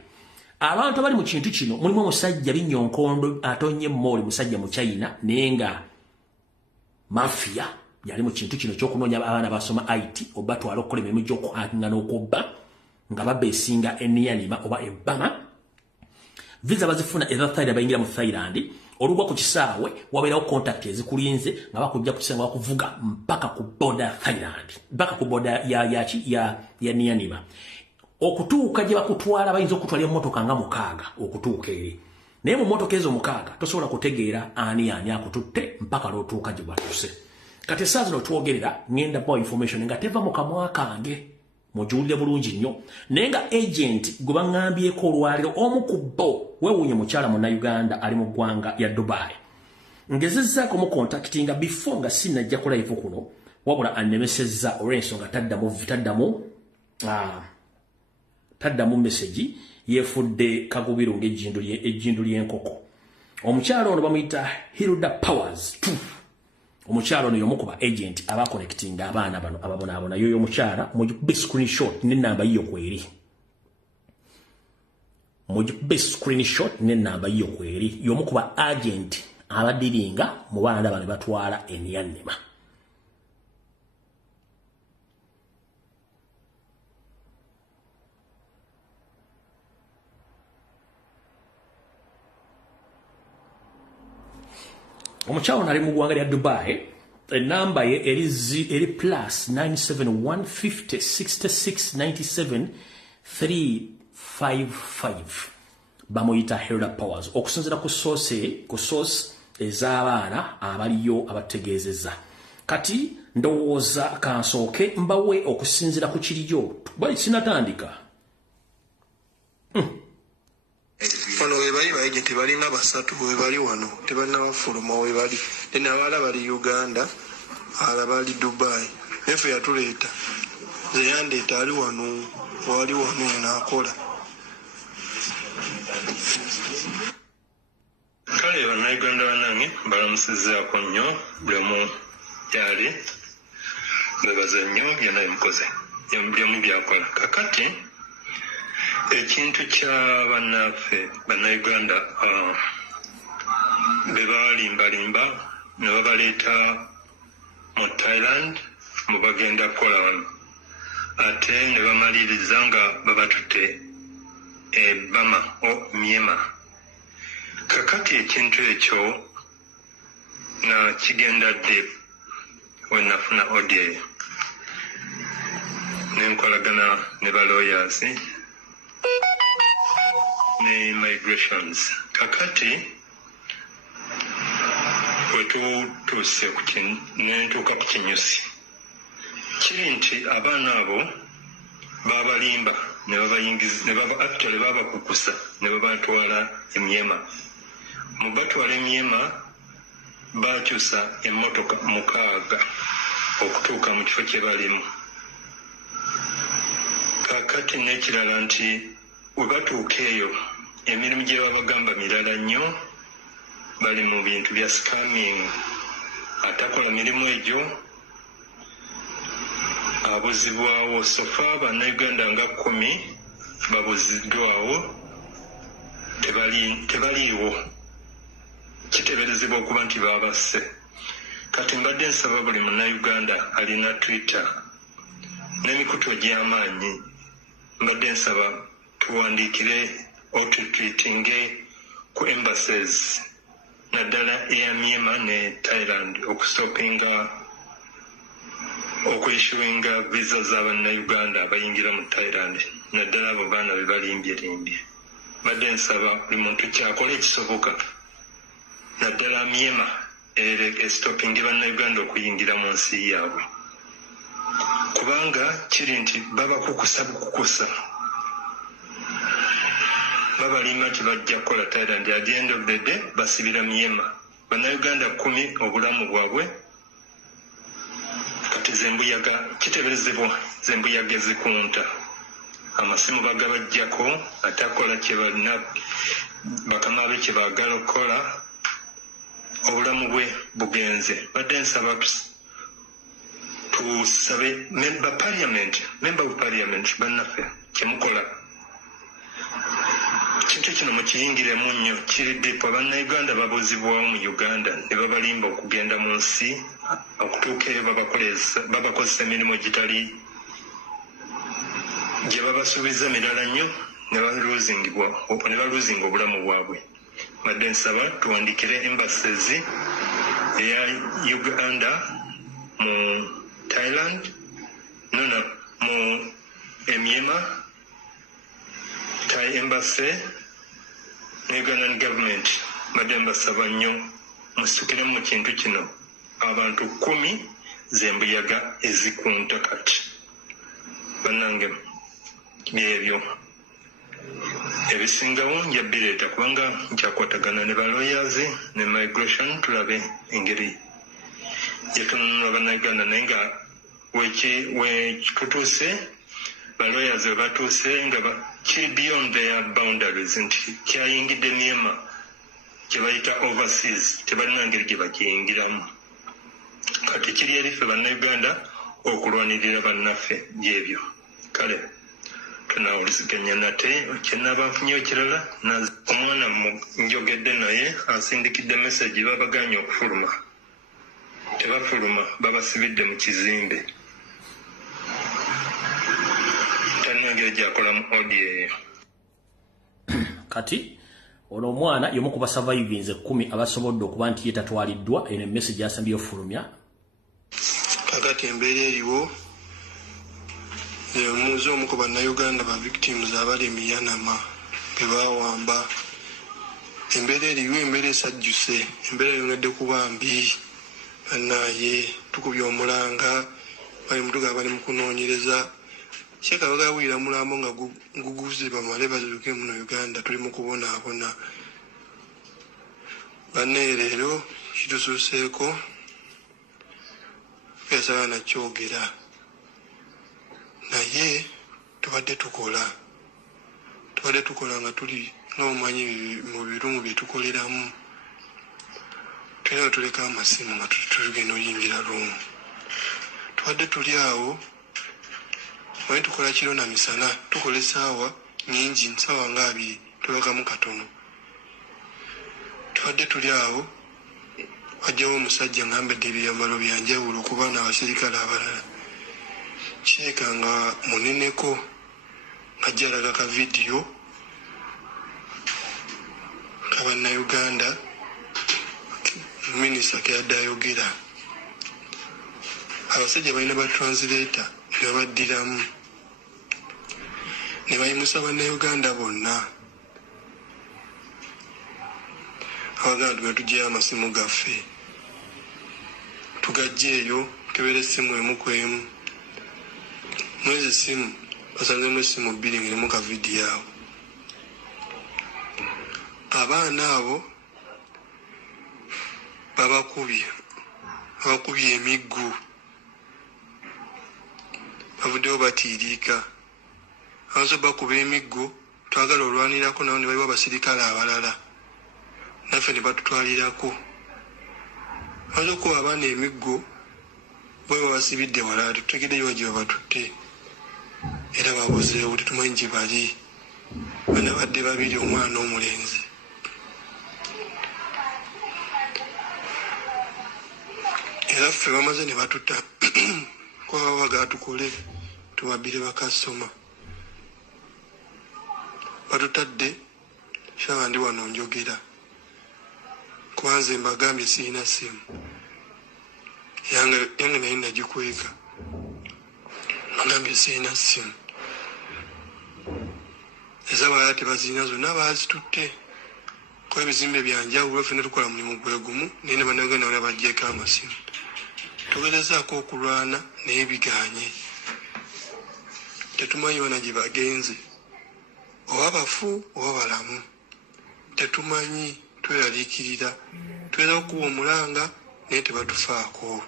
abantu abali mu kintu kino mulimu omusajja Binyonkondo atonye Moli musajja mu China nenga mafia yali mu kintu kino ky'okunoonya abaana basoma IT oba twala okukola emirimu gy'okuhakinga n'okubba nga babeesinga Nyanima oba Ebbama. Visa bazifuna eza Thailand bayingira mu Thailand olugwa ku kisaawe wabeerawo contact ezikulinze nga bakujja kukisenga bakuvuga mpaka ku boda Thailand mpaka ku boda ya Nyanima. Okutuuka gye bakutwala bayinza okutwala emmotoka nga 6 okutuuka eri naye mu mmotoka ezo 6 tosobola kutegeera ani akututte mpaka lw'otuuka gye batuse. Kati essaawa zino twogerera ngenda bawa information nga teva mu kamwa kange mujuulire bulungi nnyo naye nga agent gwe baŋŋambyeko olwaliro omu ku bo weewuunye mukyala munnayuganda ali mu ggwanga ya Dubai ngezezzaako mu contactinga before nga sinnajja ku live kuno wabula annemesezza olw'ensonga taddamu message yeefudde kagubiru ng'ejjindu ly'enkoko. Omukyala ono bamuyita Hilda Powers 2. Omukyala ono y'omu ku ba agent abakonectinga abaana bano ababonaabona yoyo omukyala mugikube screenshot n'ennamba yiyo kweri. Mugikube screenshot n'ennamba yiyo kweri y'omu ku ba agent abadiringa mu baana bano batwala Nyanima. Omukyala ono ali mu ggwanga lya Dubai enamba ye eri plus 971 50 66 97 355 bamuyita Hilda Powers okusinziira ku source ez'abaana abaliyo abategeezezza. Kati ndowooza kansooke mbawe okusinziira ku kiriyo bali sinatandika. Wano webali baagenti balina basatu webali wano tebalina bafuluma webali tena abala bali Uganda ala bali Dubai efe yatuleeta zeyandeeta ali wano wali wano naakola kale bannayuganda bannange balamusizzaako nnyo buli omu yali bebaza nnyo byonna ebikoze byemu byakola kakati ekintu kya bannaffe bannayuganda be balimbalimba ne babaleeta mu Thailand mu bagenda kukola wano ate ne bamaliriza nga babatutte Bama o Myanmar. Kakati ekintu ekyo na kigenda dde when nafuna audio nenkolagana ne ba lawyers ne migrations. Kakati wetutuuse nentuuka ku kinyusi kiri nti abaana abo babalimba ne babayingiza actually babakukusa ne babatwala e Myanmar. Mu batwala e Myanmar bakyusa emmotoka 6 okutuuka mu kifo kye balimu. Kakati n'ekirala nti we batuuka eyo emirimu gye babagamba mirala nnyo, bali mu bintu bya scamming, atakola mirimu egyo abuzibwawo. Sofa bannayuganda nga 10 babuziddwawo tebaliiwo, kiteeberezebwa okuba nti babasse. Kati mbadde nsaba buli munnayuganda alina Twitter n'emikutu egy'amaanyi, mbadde nsaba tuwandiikire otutwitinge ku embassies naddala eya Myanmar ne Thailand okusopinga okwishyuinga visa z'abannayuganda abayingira mu Thailand naddala abo baana be balimbye. Mbadde nsaba buli muntu kyakola ekisoboka naddala Myanmar estopinge bannayuganda okuyingira mu nsi yaabwe, kubanga kiri nti babakukusa babalima nti bajja kukola Thailand. At the end of the day basibira Myanmar. Bannayuganda 10 obulamu bwabwe kati zembuyaga, kiteeberezebwa zembuyaga ezikunta, amasimu bagabajjako atakola kye balina bakama be kye baagala okukola, obulamu bwe bugenze. Badde nsaba tusabe member of parliament bannaffe kyemukola kintu kino mukiyingiremu nnyo, kiri dipo. Bannayuganda babuzibwawo mu Uganda ne babalimba okugenda mu nsi okutuuka eyo babakozesa emirimu gitali gye babasuubiza mirala nnyo ne baluzinga obulamu bwabwe. Badde nsaba tuwandikire embassies eya Uganda mu Thailand mu Myanmar, Thai embassy ne Ugandan government. Badde mbasaba nnyo musukiremu mu kintu kino. Abantu 10 zembuyaga ezikunta kati. Bannange byebyo ebisingawo njabireeta kubanga nkyakwatagana ne ba lawyers ne migration tulabe engeri gyetununula bannayuganda, naye nga wekitutuuse ba lawyers we batuuse nga kiri beyond their boundaries, nti kyayingidde Myanmar kye bayita overseas, tebalina ngeri gye bakiyingiramu. Kati kiri erife bannayuganda okulwanirira bannaffe gyebyo. Kale tunawuliziganya nate kyenaba nfunye ekirala omwana njogedde naye asindikidde message babaganye okufuluma, tebafuluma, babasibidde mu kizimbe. Talina ngeri gyakola mu audio eyo. Kati ono omwana yomu ku basurvivors 10 abasobodde okuba nti yetatwaliddwa eno message asambye ofulumya. Kakati embeera eriwo muze omu ku bannayuganda ba victims abali Myanmar be bawamba. Embeera eriwo, embeera esajjuse, embeera yongedde kuba mbi. Bannaye tukubye omulanga bali mutuga bali mu kunoonyereza Sheka bagawira mulambo nga guguze bamale bazuke mu Uganda tuli mu kubonaabona. Banne leero kitususeeko yasala na kyogera naye tubadde tukola nga tuli n'omumanyi mu birumu bye tukoleramu. Tulina tuleka amasimu nga tugenda oyingira lumu. Tubadde tuli awo wali tukola kiro na misana, tukola essaawa nnyingi, nsaawa nga 2 tulekamu katono. Tubadde tuli awo Ajjawo omusajja ng'ambadde ebyambalo byanjawulo okuba n'abasirikale abalala. Sheeka nga muneneko ajja alaga ka vidiyo kabannayuganda minisita Kyadaki ayogera. Abasajja balina batranslator ne babaddiramu ne bayimusa bannayuganda bonna. Abaganda tugenda tuggyeyo amasimu gaffe tugaggyeeyo tubeere essimu emu ku emu. Mwezi essimu basanzemu essimu 2 ng'erimu ka vidiyo awo. Abaana abo babakubye emiggu bavuddeyo batiiriika. Abazo bakuba emiggo twagala olwanirako nabo ne baliwo abasirikale abalala naffe ne batutwalirako. Abazo okuba abaana emiggo bwe babasibidde wala tutegereyo gye babatutte era babuzeewo tetumanyi gye bali. Bana badde 2 omwana omulenzi. Era ffe bamaze ne batutta kwaba bagatukole tubabbire bakasoma. Batutadde shaba ndi wano njogera kuba nze mbagambye sirina ssimu yange naye nagikweka. Mbagambye sirina ssimu ez'abalala tebazirina zonna bazitutte kuba ebizimbe byanjawulo ffenna tukola mulimu gwe gumu naye ne bannayuganda bonna baggyeko amasimu. Tugezezaako okulwana naye biganye. Tetumanyi bana gye bagenze oba bafu oba balamu tetumanyi. Tweraliikirira tuyinza okuba omulanga naye tebatufaako.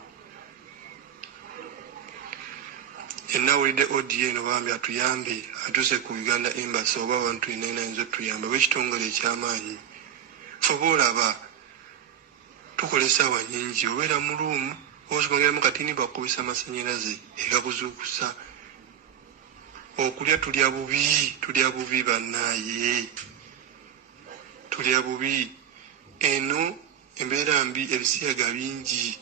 Yenna awulidde audio eno bambi atuyambe atuuse ku Uganda Embassy oba abantu yenna ayinza otuyamba bw'ekitongole eky'amaanyi. Ffe boolaba tukola essaawa nnyingi obeera mu luumu osomageramu katini bakubisa amasannyalaze egakuzuukusa. Okulya tulya bubi bannaaye tulya bubi. Eno embeera mbi ebisiyaga bingi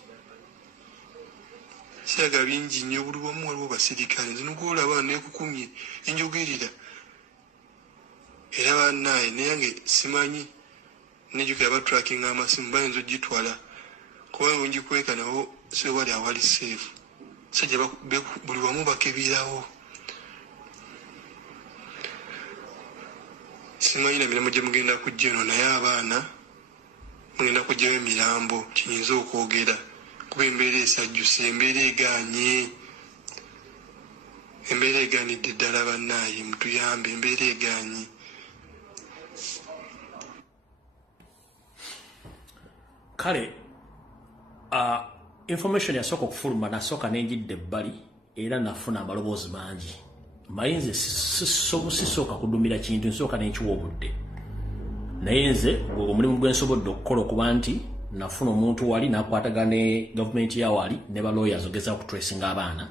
nnyo buli wamu waliwo basirikale. Nze nogwolaba neekukumye enjogerera era bannaaye nayange simanyi nejjukira batrackinga amasimu bayinza ogitwala kuba wengikweka nabo si wali awali seefu. Sajja buli wamu bakeberawo. Simanyi na mirimu gye mugenda kujja eno naye abaana mugenda kujjayo emirambo kinyinza okwogera kuba embeera esajjuse embeera egaanidde ddala bannaaye mutuyambe embeera egaanye. Kale information yasooka okufuluma nasooka nenjidde ebbali era nafuna amaloboozi mangi. Mayinze sisooka kudumira kintu nsooka n'enkiwa obudde naye nze omulimu gwe nsobodde okukola okuba nti nafuna omuntu wali n'akwatagana ne gavumenti ya wali ne ba lawyers ogeza kutracinga abaana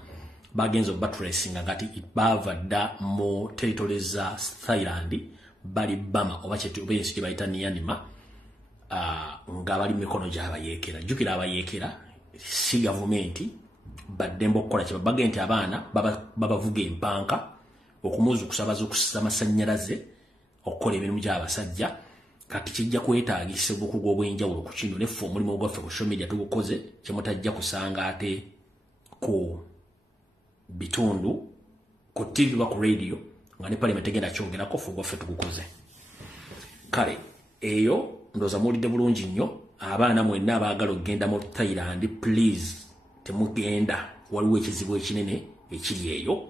bagenza okubatracinga ngati baava dda mu territory za Thailand bali Bama oba ensi gye bayita Myanmar nga bali mikono gy'abayeekera. Jjukira abayeekera si gavumenti baddemba okukola kye babage nti abaana babavuga empanka okumuzuukusa bazuukusa amasannyalaze okukola emirimu gy'abasajja. Kati kijja kwetaagisa obukugu obw'enjawulo ku kino neffe omulimu gwaffe ku social media tugukoze kyemutajja kusanga ate ku bitundu ku TV ba ku radio nga ne parliament egenda kyongerako ffe gwaffe tugukoze. Kale eyo ndooza muwulidde bulungi nnyo. Abaana mwenna abaagala okugenda mu Thailand please temugenda waliwo ekizibu ekinene ekiri eyo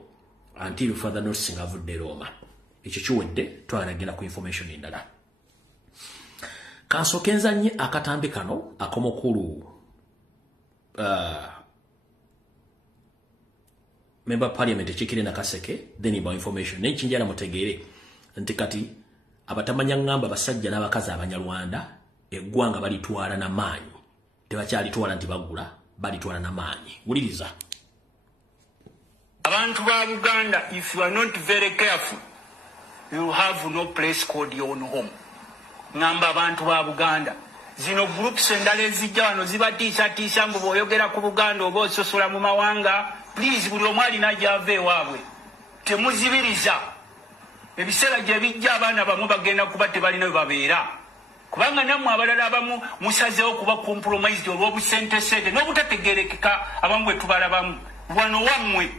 until further notice avudde Roma. Ekyo kiwedde twalagenda ku information endala. Kansooke nzannye akatambi kano ak'omukulu member parliament ekiikire Nakaseke then about information naye kinjala mutegeere nti kati abatamanya ngamba basajja n'abakazi abanyarwanda eggwanga balitwala na maanyi tebakyalitwala nti bagula balitwala na maanyi. Wuliriza. Abantu ba Uganda, if you are not very careful, you have no place called your own home. Ngamba abantu ba Uganda, zino groups endala ezijja wano zibatiisatiisa mbu bw'oyogera ku Buganda oba ososola mu mawanga. Please buli omu alina gy'ava ewaabwe. Temuzibiriza. Ebiseera gye bijja abaana bamu bagenda kuba tebalina we babeera. Kubanga nammwe abalala abamu musazeewo kuba compromised olw'obusentesente n'obutategeerekeka abamu bwe tubalabamu. Wano wammwe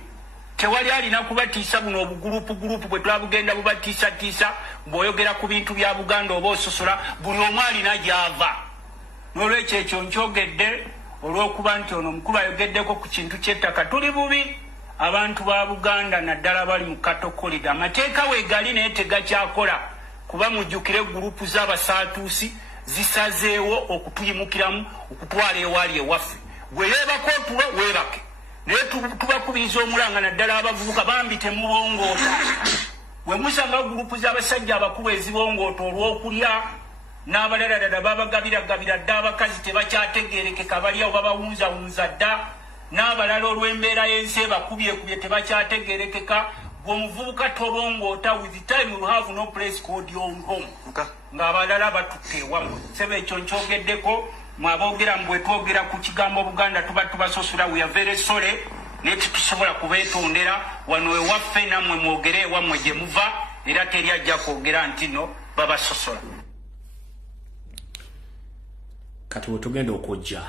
tewali alina kubatiisa buno obugurupu bwe twabugenda bubatiisatiisa bw'oyogera ku bintu bya Buganda oba ososola buli omu alina gy'ava. N'olwekyo ekyo nkyogedde olw'okuba nti ono omukulu ayogeddeko ku kintu ky'ettaka. Tuli bubi abantu ba Buganda naddala bali mu katokolida. Amateeka weegali naye tegakyakola kuba mujjukire gurupu z'abasaatuusi zisazeewo okutuyimukiramu okutwala ewaali ewaffe. Gwe yeebako otulo weebake. Naye tubakubiriza omulanga naddala abavubuka bambi temubongoota. Bwe musanga gurupu z'abasajja abakulu ezibongoota olw'okulya n'abalala ddala babagabiragabira dda abakazi tebakyategeerekeka balyawo babawunzawunza dda n'abalala olw'embeera y'ensi ebakubyekubye tebakyategeerekeka. Gwomuvubuka tobongoota with time you have no place called your own home. Ng'abalala batutte ewammwe. Sebe ekyo nkyogeddeko mwaboogera mu bwetwogera ku kigambo Buganda tuba tubasosula. We are very sorry. Naye tetusobola kubeetondera wano ewaffe nammwe mwogere ewammwe gye muva era teri ajja kwogera nti no babasosola. Kati wetugenda okujja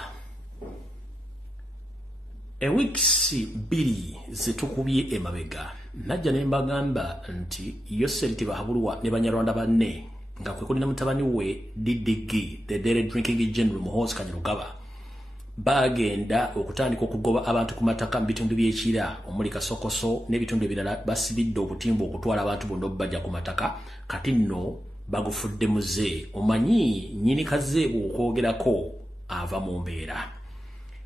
ewiikisi 2 zetukubye emabega najja ne mbagamba nti Yoseri Tibahabulwa ne Banyarwanda banne nga kwe kuli na mutabani we Didigi the Daily Drinking General Muhoozi Kanyarugaba bagenda okutandika okugoba abantu ku mataka mu bitundu by'ekira omuli Kasokoso n'ebitundu ebirala basibidde obutimba okutwala abantu bonna obajja ku mataka. Kati nno bagufudde muze omanyi nyini kaze okwogerako ava mu mbeera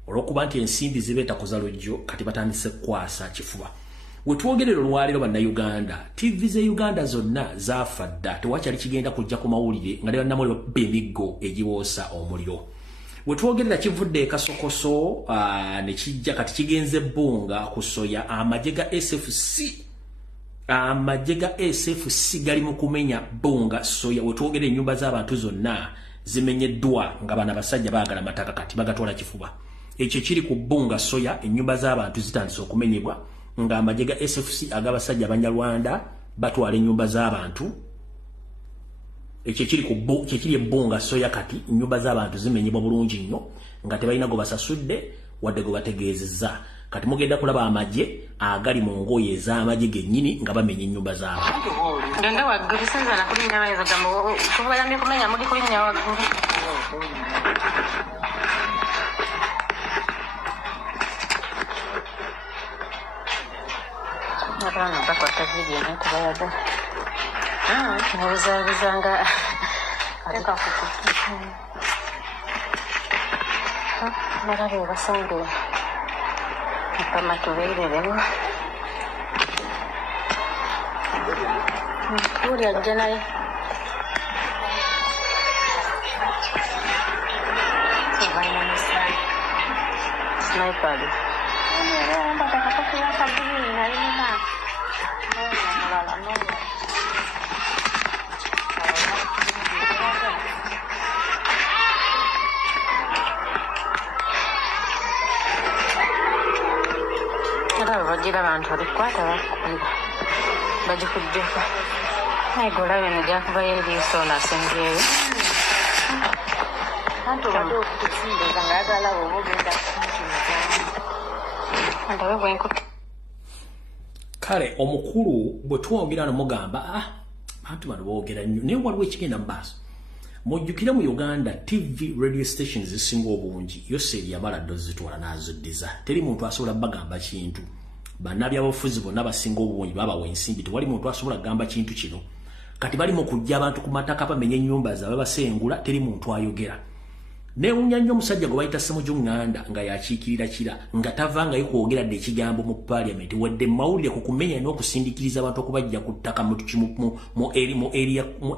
olw'okuba nti ensimbi zibeeta kuzalujjo kati batandise kwasa kifuba. Wetwogerera olwaliro bannayuganda TV ze Uganda zonna zaafa dda tewakyali kigenda kujja ku mawulire nga bannamawulire babba emiggo egiboosa omuliro. Wetwogerera kivudde Kasokoso ne kijja kati kigenze Bbunga ku soya amagye ga SFC gali mu kumenya Bbunga soya. Wetwogerera ennyumba z'abantu zonna zimenyeddwa nga bana basajja baagala mataka kati bagatwala kifuba. Ekyo kiri ku Bbunga soya ennyumba z'abantu zitandise okumenyebwa nga amagye ga SFC ag'abasajja Abanyarwanda batwala ennyumba z'abantu. Ekyo kiri Bbunga soya kati ennyumba z'abantu zimenyebwa bulungi nnyo nga tebalina go basasudde wadde go bategeezezza. Kati mugenda kulaba amagye agali mu ngoye ez'amagye gennyini nga bamenya ennyumba z'abantu. Ngenda waggulu sinza na kulinnya bayizo gambo kubayambye kumenya muli kulinnya waggulu. Abana bakwata video nekubayaga. Nebuzabuzanga eka kukutu. Marabe basonge. Kama tubeereremu. Uri ajja naye. Sniper. Bagira abantu balikwata bakuba bagikuddeko naye ne gyakuba yeriiso nasengeeyo anti obadde okutusindiza nga yagala oba ogenda antawe bwenkuta. Kale omukulu bwe twogera nomugamba bantu bano boogera nnyo naye waliwo ekigenda mu maaso. Mujjukire mu Uganda TV radio stations zisinga obungi Yoseri yamala ddo zitwala n'aziddiza. Teri muntu asobola bagamba kintu. Bannabyabufuzi bonna basinga obungi babawa ensimbi tewali muntu asobola kugamba kintu kino. Kati bali mu kujja abantu ku mataka bamenye ennyumba zaabwe basengula teri muntu ayogera. Neewunya nnyo omusajja gwe bayita Ssemujunganda nga yakiikirira kira nga tavangayo kwogera dde ekigambo mu Parliament wadde mawulire ku kumenya n'okusindikiriza abantu okubajja ku ttaka mu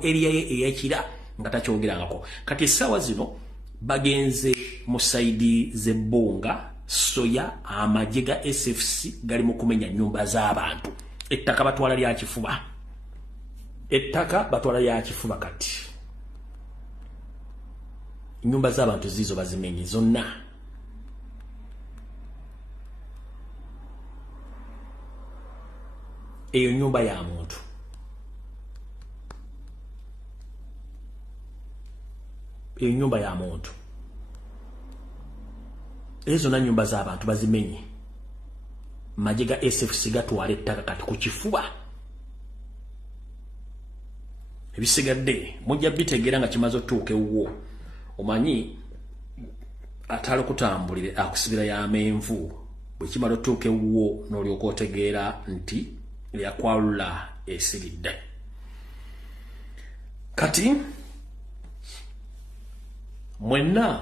area ye ey'ekira nga takyogerangako. Kati essaawa zino bagenze mu saidi z'Ebbunga soya amagye ga SFC gali mu kumenya nnyumba z'abantu. Ettaka batwala lya kifuba. Kati Nyumba z'abantu zizo bazimenye zonna. Eyo nyumba ya muntu. Eyo nyumba ya muntu. Ezo na nyumba z'abantu bazimenye. Majiga SFC gatwala ettaka kati ku kifuba. Ebisigadde mujja bitegera nga kimaze otuuka ewuwo. Omanyi atalo kutambulire akusibira ya menvu bwe kimalo otuuka ewuwo n'olyoka otegeera nti yakwalula esiridde. Kati mwenna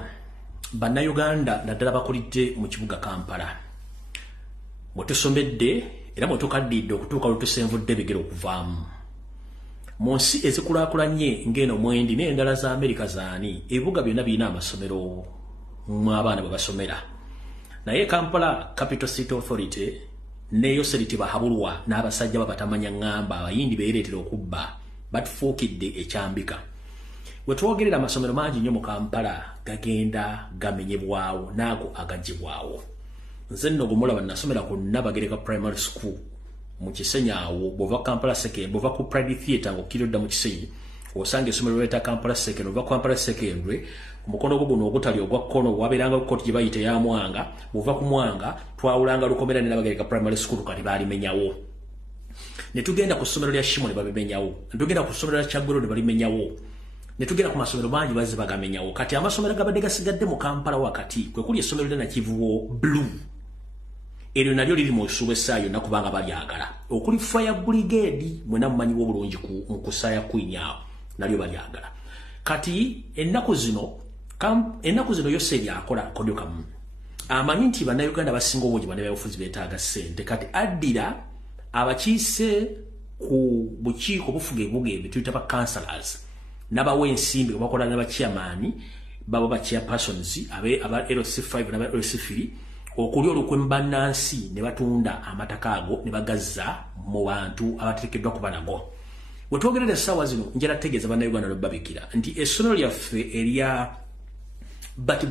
bannayuganda naddala bakulidde mu kibuga Kampala. Mwetusomedde era mwetukaddidde okutuuka lutusenvudde bigere okuvaamu. Mu nsi ezikulaakulanye ng'eno mwendi n'endala za Amerika zaani ebibuga byonna birina amasomero mw'abaana bwe basomera. Naye Kampala Capital City Authority neyo seriti bahabulwa n'abasajja babatamanya ngamba abayindi beereetera okubba batufuukidde ekyambika. Wetwogerela amasomero mangi nnyo mu Kampala gagenda gamenyebwawo n'ago agaggyibwawo. Nze nno gumulaba nasomera ku Nabagereka Primary School mu Kisenyawo bova Kampala Secondary bova ku Pride Theatre ngo kirodda mu Kisenyi osanga esomero leta Kampala Secondary bova Kampala Secondary umukono gwo guno ogutali ogwa kkono waberanga ku koti gye bayita ya Mwanga bova ku Mwanga twawulanga Lukomera ne Nabagereka Primary School kali balimenyawo. Ne tugenda ku ssomero lya Shimo ne babimenyawo. Ne tugenda ku ssomero lya Kyagolo ne balimenyawo. Ne tugenda ku masomero mangi bazi bagamenyawo. Kati amasomero gabadde gasigadde mu Kampala wakati kwe kuli essomero lya Nakivubo Blue. Eryo nalyo liri mu Suwe Sayo nakubanga balyagala. Okuli Fire Brigade mwena mumanyi w'obulungi ku nkusaya kwinyaawo nalyo balyagala. Kati ennaku zino yose byakola kodyo kamu. Amanyi nti bannayuganda basinga obungi bane byabufuzi beetaaga ssente. Kati addira abakiise ku bukiiko bufuga ebibuga ebyo tuyita ba councillors n'abawa ensimbi bakola n'aba chairman baba ba chairpersons aba LC5 n'aba LC3 okuli olukwembannansi ne batunda amataka ago ne bagazza mu bantu abateekeddwa kuba nago. Wetwogerera essaawa zino njala tegeeza bannayuganda lwebabikira nti essomero lyaffe erya Bati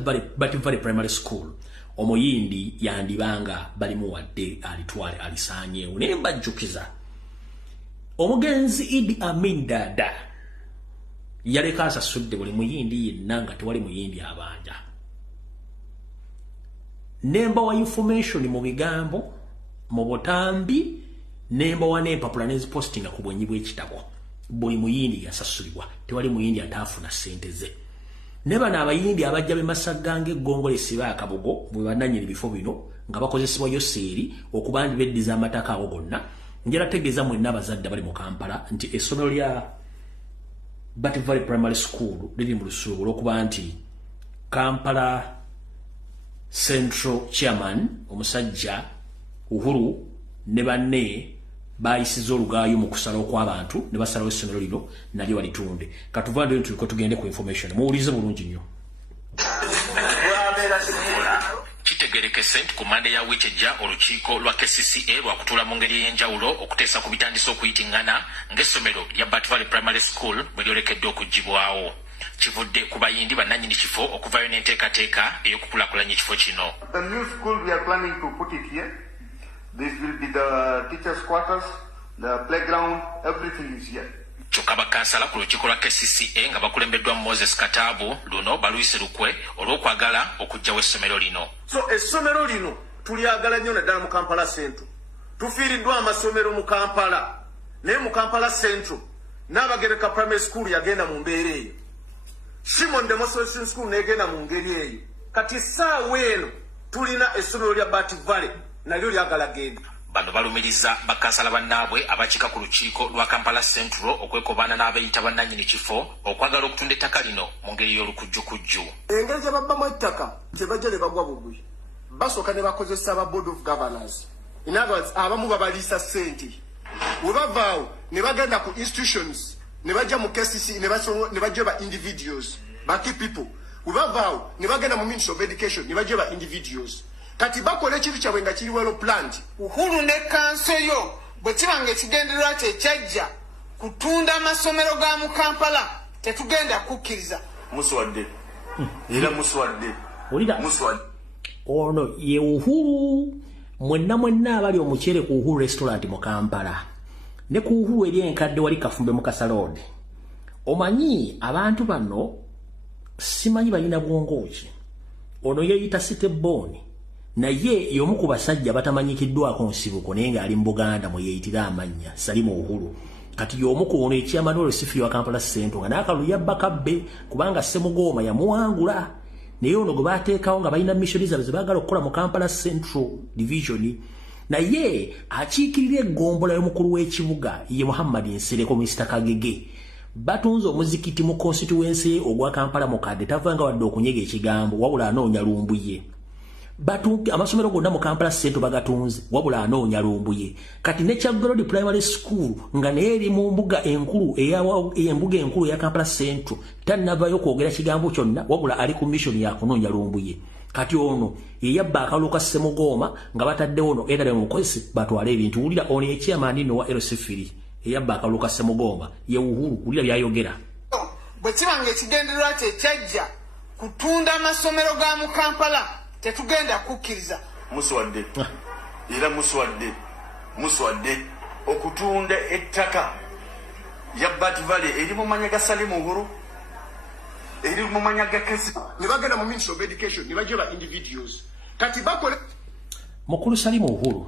Valley Primary School omuyindi yandibanga balimu wadde alitwale alisaanyeewo naye mbajjukiza omugenzi Idi Amin Dada yaleka asasudde buli muyindi yenna nga tewali muyindi abanja. Nemba wa information mu bigambo mu butambi nemba wa n'empapula n'ezipostinga ku bwenyi bw'ekitabo buli muyindi yasasulibwa tewali muyindi ataafuna ssente ze. Ne bano abayindi abajja b'emasaggange eggongole siba akabogo bwe bananyira ebifo bino nga bakozesebwa yoseeri okuba ndi beddiza amataka ago gonna njala tegeeza mwenna abazadde bali mu Kampala nti essomero lya Bati Valley Primary School liri mu lusuubo olw'okuba nti Kampala Central Chairman omusajja Uhuru ne banne bayisiza olugaayo mu kusala okw'abantu ne basalawo essomero lino nalyo balitunde. Katuvande tuliko tugende ku information muwulize bulungi nnyo. Kitegerekese nti ku Mande ya Witejja olukiiko lwa KCCA lwakutula mu ngeri ey'enjawulo okuteesa ku bitandisa okuyitingana ng'essomero lya Bati Valley Primary School bwe lyolekedde okuggibwawo. Kivudde ku bayindi bannannyini kifo okuvayo n'enteekateeka ey'okukulaakulanya ekifo kino. The new school we are planning to put it here. This will be the teachers' quarters, the playground, everything is here. Kyokka bakansala ku lukiiko lwa KCCA nga bakulembeddwa Moses Kataabu luno baluyise lukwe olw'okwagala okuggyawo essomero lino. So essomero lino tulyagala nnyo naddala mu Kampala Central. Tufiiriddwa amasomero mu Kampala naye mu Kampala Central Nabagereka Primary School yagenda mu mbeera eyo. Shimon Demonstration School negenda mu ngeri eyo. Kati essaawa eno tulina essomero lya Bati Valley nalyo lyagala genda. Bano balumiriza bakansala bannaabwe abakika ku lukiiko lwa Kampala Central okwekobaana n'abayita bannannyini kifo okwagala okutunda ettaka lino mu ngeri y'olukujjukujju. Engeri gye babbamu ettaka tebajja ne bagwa buguyi. Basooka ne bakozesa aba Board of Governors. In other words, abamu babaliisa ssente. We bavaawo ne bagenda ku institutions ne bajja mu KCC ne bajja ba individuals ba key people. We bavaawo ne bagenda mu Ministry of Education ne bajja ba individuals. Kati bakola ekintu kyabwe nga kiri well planned. Uhuru ne kanso yo bwe kibange kigendererwa kyajja kutunda amasomero ga mu Kampala tetugenda kukkiriza. Muswadde Era muswadde. Olida Muswadde. Ono ye Uhuru mwenna abali omuchere ku Uhuru restaurant mu Kampala. Ne ku Uhuru eri enkadde wali Kafumbe mu Kasalode. Omanyi abantu bano simanyi balina bwongoki. Ono yeyita City Boni. Naye yomu ku basajja batamanyikiddwako nsibuko naye nga ali mu Buganda mwe yeyitira amanya Salimu Uhuru. Kati yomu ku ono ekyamanoolo sifi wa Kampala Central nga n'akalulu yabba kabbe kubanga Ssemugoma yamuwangula. Naye ono gwe baateekawo nga balina missionaries ze baagala okukola mu Kampala Central Division. Naye akiikirira eggombola y'omukulu w'ekibuga ye Muhammad Nsereko Mr. Kagege. Batunze omuzikiti mu constituency ogwa Kampala mukadde tavanga wadde okunyega ekigambo wabula anoonya Lumbuye. Amasomero gonna mu Kampala Central bagatunze wabula anoonya Lumbuye. Kati ne Kyadaki Primary School nga naye eri mu mbuga enkulu eya Kampala Central tannavayo kwogera kigambo kyonna wabula ali ku mission ya kunoonya Lumbuye. Kati ono yeyabba akalulu ka Ssemugoma nga bataddewo ono era mukozesi batwala ebintu wulira ono ekyamaani no wa LC3 yeyabba akalulu ka Ssemugoma ye Uhuru wulira byayogera. Bwe kiba ng'ekigendererwa kye kyajja kutunda amasomero ga mu Kampala tetugenda kukkiriza. Muswadde. Era muswadde okutunda ettaka ya Bat Valley eri mu manya ga Salimu Uhuru. Eri mu manya ga Kesi. Ne bagenda mu Ministry of Education ne bajja ba individuals. Kati bakole Mukulu Salimu Uhuru.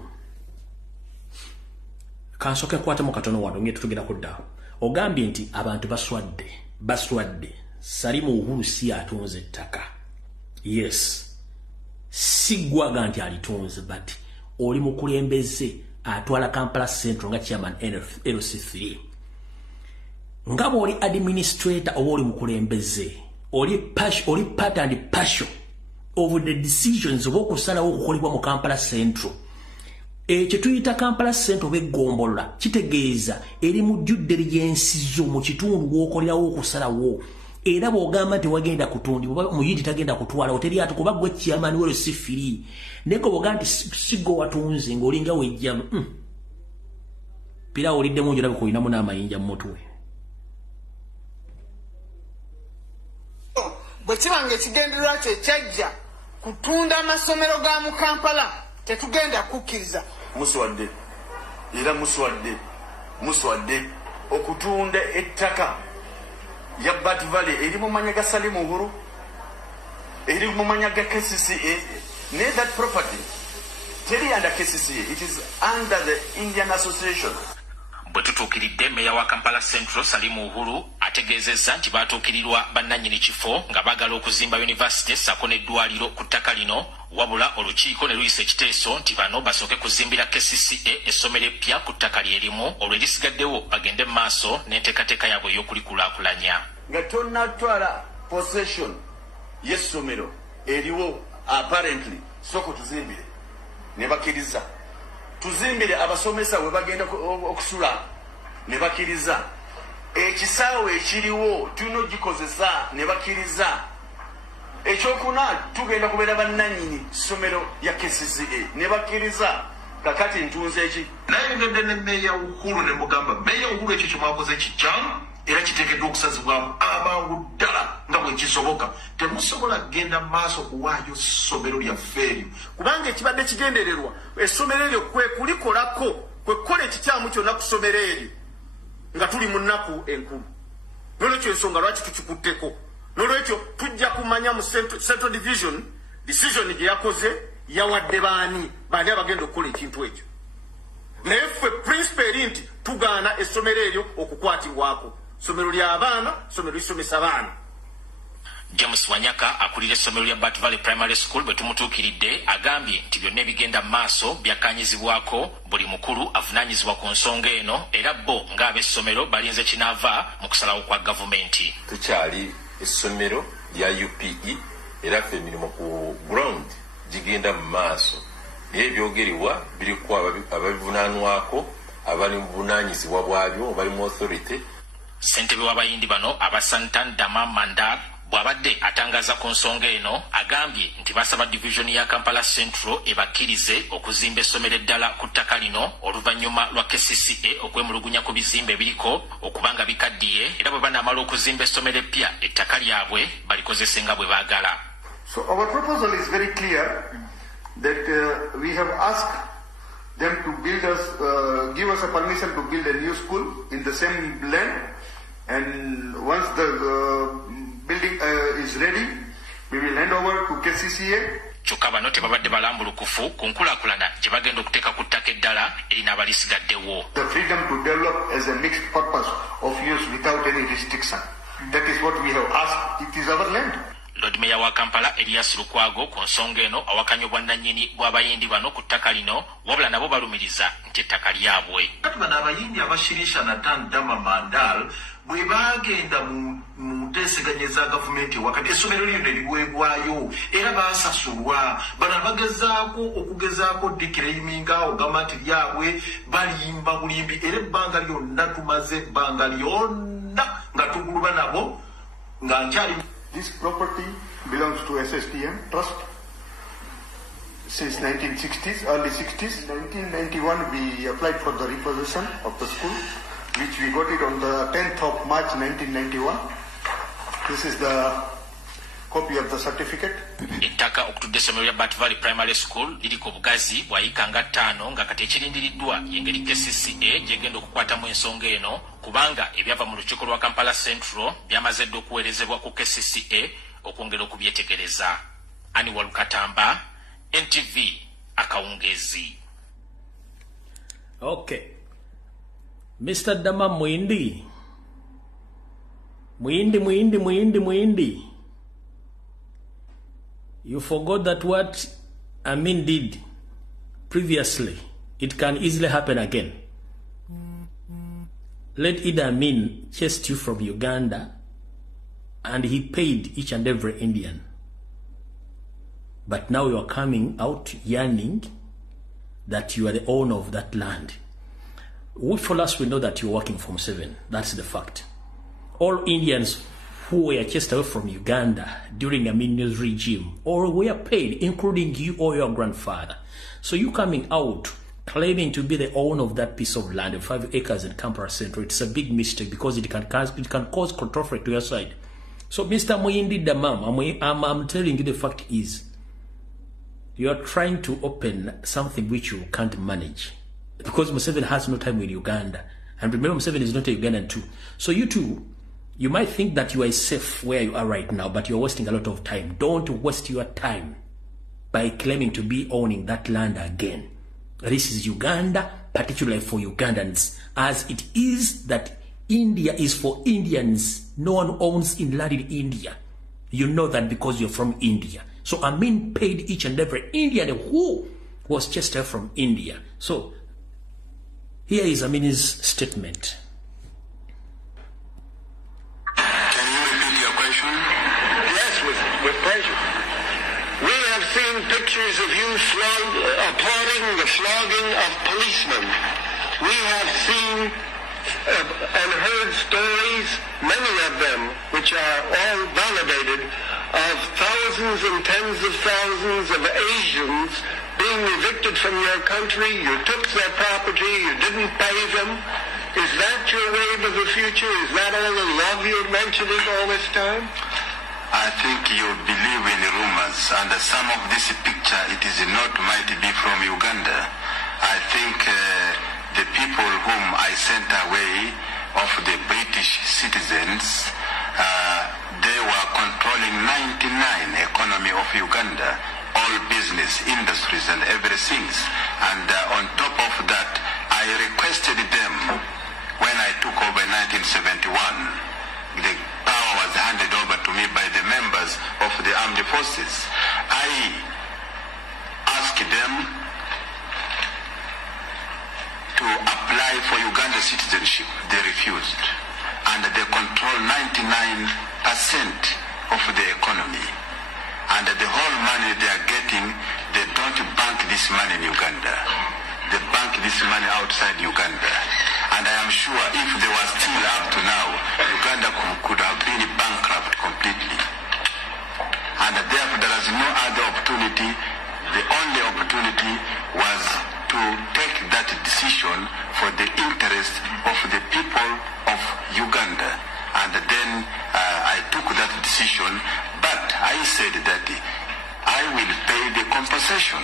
Kansoke kwata mu katono wano nge tutugenda kudda. Ogambye nti abantu baswadde. Salimu Uhuru si atunze ettaka. Yes. Sigwaga nti alitunze but oli mukulembeze atwala Kampala Central nga chairman LC3. Ngabo oli administrator oba oli mukulembeze oli part and partial of the decisions obokusalawo okukolebwa mu Kampala Central. Ekyo tuyita Kampala Central beggombola kitegeeza eri mujjudde liyensizo mu kitundu w'okolerawo okusalawo. Era bw'ogamba nti wagenda kutundi muyindi tagenda kutwala oteri atu kuba gwe chairman wero sifiri neko bw'ogamba nti sigo watunze ng'olinga wejja pira olidde mungi olabe kulinamu n'amayinja mu mutwe. Bwe kiba ng'ekigendererwa kye kyajja kutunda amasomero ga mu Kampala tetugenda kukkiriza. Muswadde. Era muswadde okutunda ettaka ya Bat Valley eri mu manya ga Salimu Uhuru. Eri mu manya ga KCCA. That property teri under KCCA. It is under the Indian Association. Bwetutuukiridde meya wa Kampala Central Salimu Uhuru ategeezezza nti baatuukirirwa bannannyini kifo nga baagala okuzimba university ssaako n'eddwaliro ku ttaka lino wabula olukiiko ne luyisa ekiteeso nti bano basooke kuzimbira KCCA essomero eppya ku ttaka lyerimu olwo erisigaddewo bagende mu maaso n'enteekateeka yaabwe ey'okulikulaakulanya. Nga tonnatwala possession y'essomero eriwo apparently sooka tuzimbire ne bakkiriza. Tuzimbire abasomesa we bagenda okusula ne bakkiriza. Ekisaawe ekiriwo tulina ogikozesa ne bakkiriza. Ekyokuna tugenda kubeera bannannyini ssomero ya KCCA ne bakkiriza. Kakati ntunze eki nayogedde ne meeya Uhuru ne mugamba meeya Uhuru ekyo kyemwakoze kijjamu era kiteekeddwa okusazibwamu amangu ddala nga bwe kisoboka. Temusobola kugenda maaso kuwaayo ssomero lyaffe eryo kubanga ekibadde kigendererwa essomero eryo kwe kulikolako kwe kukola ekikyamu kyonna ku ssomero eryo nga tuli mu nnaku enkulu. N'olwekyo ensonga lwaki tukikutteko. N'olwekyo tujja kumanya mu Central Division decision gye yakoze yawadde baani abagenda okukola ekintu ekyo. Naye ffe principle eri nti tugaana essomero eryo okukwatibwako. Ssomero ly'abaana, ssomero lisomesa baana. James Wanyaka akulira essomero lya Bat Valley Primary School bwe tumutuukiridde agambye nti byonna ebigenda maaso byakkaanyizibwako buli mukulu avunaanyizibwa ku nsonga eno era bo ng'ab'essomero balinze kinaava mu kusalawo kwa gavumenti. Tukyali essomero lya UPE era ffe emirimu ku ground gigenda mu maaso. Naye ebyogerebwa biriko ababivunaanwako abali mu buvunaanyizibwa bwabyo abali mu authority. Ssentebe w'abayindi bano aba Santan Dama Mandar bw'abadde atangaza ku nsonga eno agambye nti basaba division ya Kampala Central ebakkirize okuzimba essomero eddala ku ttaka lino oluvannyuma lwa KCCA okwemulugunya ku bizimbe biriko okubanga bikaddiye era bwe banaamala okuzimba essomero eppya ettaka lyabwe balikozese nga bwe baagala. So our proposal is very clear that we have asked them to build us, give us a permission to build a new school in the same land, and once the building is ready, we will hand over to KCCA. Kyokka bano tebabadde balambulukufu ku nkulaakulana gye bagenda okuteeka ku ttaka eddala erina abalisigaddewo. The freedom to develop as a mixed purpose of use without any restriction. That is what we have asked. It is our land. Lord Mayor wa Kampala Elias Lukwago ku nsonga eno awakanya obwannannyini bw'abayindi bano ku ttaka lino wabula nabo balumiriza nti ettaka lyabwe. Kati bano abayindi abashirisha Nathan Dama Mandal bwe bagenda mu nteeseganya za gavumenti wakati essomero lino liweebwayo era baasasulwa bano abagezaako dikirayiminga ogamba nti lyabwe balimba bulimbi era ebbanga lyonna tumaze ebbanga lyonna nga tuguluba nabo nga nkyali. This property belongs to SSTM Trust since 1960s, early 60s. 1991 we applied for the repossession of the school, which we got it on the 10th of March 1991. This is the copy of the certificate. Ettaka okutudde essomero lya Bat Valley Primary School liriko obugazi bwa yika nga 5 nga kati ekirindiriddwa y'engeri KCCA gyegenda okukwatamu ensonga eno kubanga ebyava mu lukiiko lwa Kampala Central byamaze dde okuweerezebwa ku KCCA okwongera okubyetegereza. Ani Walukatamba, NTV Akawungezi. Okay. Mr. Dama Mwindi. You forgot that what Amin did previously, it can easily happen again. Let Idi Amin chased you from Uganda and he paid each and every Indian. But now you are coming out yearning that you are the owner of that land. For us, we know that you're working from 7. That's the fact. All Indians who were chased away from Uganda during Amin's regime or were paid, including you or your grandfather. So you coming out claiming to be the owner of that piece of land of 5 acres in Kampala Central, it's a big mistake because it can cause controversy to your side. So Mr. Mwindi Damam, I'm telling you the fact is, you are trying to open something which you can't manage because Museveni has no time in Uganda. And remember, Museveni is not a Ugandan too. So you two, you might think that you are safe where you are right now, but you're wasting a lot of time. Don't waste your time by claiming to be owning that land again. This is Uganda, particularly for Ugandans, as it is that India is for Indians. No one owns in land in India. You know that because you're from India. So Amin paid each and every Indian who was chased out from India. So here is Amin's statement. Can you repeat your question? Yes, with pleasure. We have seen pictures of you applauding the flogging of policemen. We have seen and heard stories, many of them, which are all validated, of thousands and tens of thousands of Asians being evicted from your country. You took their property, you didn't pay them. Is that your wave of the future? Is that all the love you're mentioning all this time? I think you believe in rumors, and some of this picture, it is not might be from Uganda. I think the people whom I sent away of the British citizens, they were controlling 99% economy of Uganda, all business, industries and everything. And on top of that, I requested them when I took over in 1971, the power was handed over to me by the members of the armed forces. I asked them to apply for Uganda citizenship. They refused. And they control 99% of the economy. And the whole money they are getting, they don't bank this money in Uganda. They bank this money outside Uganda. And I am sure if they were still up to now, Uganda could have been bankrupt completely. no other opportunity. The only opportunity was to take that decision for the interest of the people of Uganda. And then I took that decision, but I said that I will pay the compensation,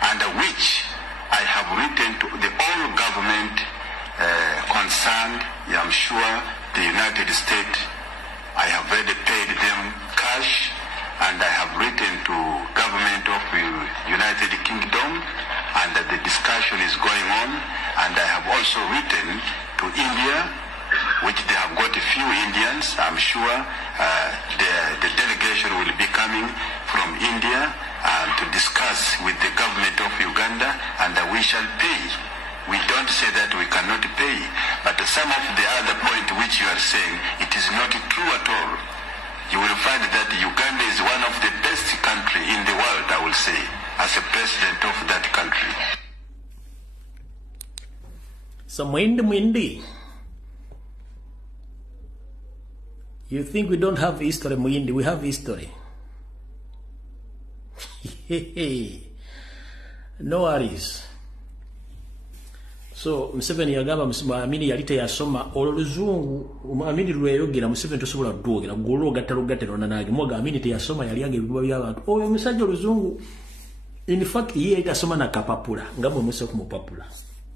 and which I have written to the whole government concerned. I'm sure the United States, I have already paid them cash, and I have written to government of United Kingdom, and the discussion is going on. And I have also written to India, which they have got a few Indians. I'm sure the delegation will be coming from India to discuss with the government of Uganda, and we shall pay. We don't say that we cannot pay, but some of the other point which you are saying, it is not true at all. You will find that Uganda is one of the best country in the world, I will say, as a president of that country. So Mwindi. You think we don't have history, Mwindi? We have history. No worries. So Museveni yagamba Amini yalite yasoma oluzungu Amini lweyogera Museveni tosobola dwogera golo gattalo nanage moga Amini te yasoma yali yange bibuba by'abantu oyo musajja oluzungu in fact ye itasoma na kapapula ngabo muso kumupapula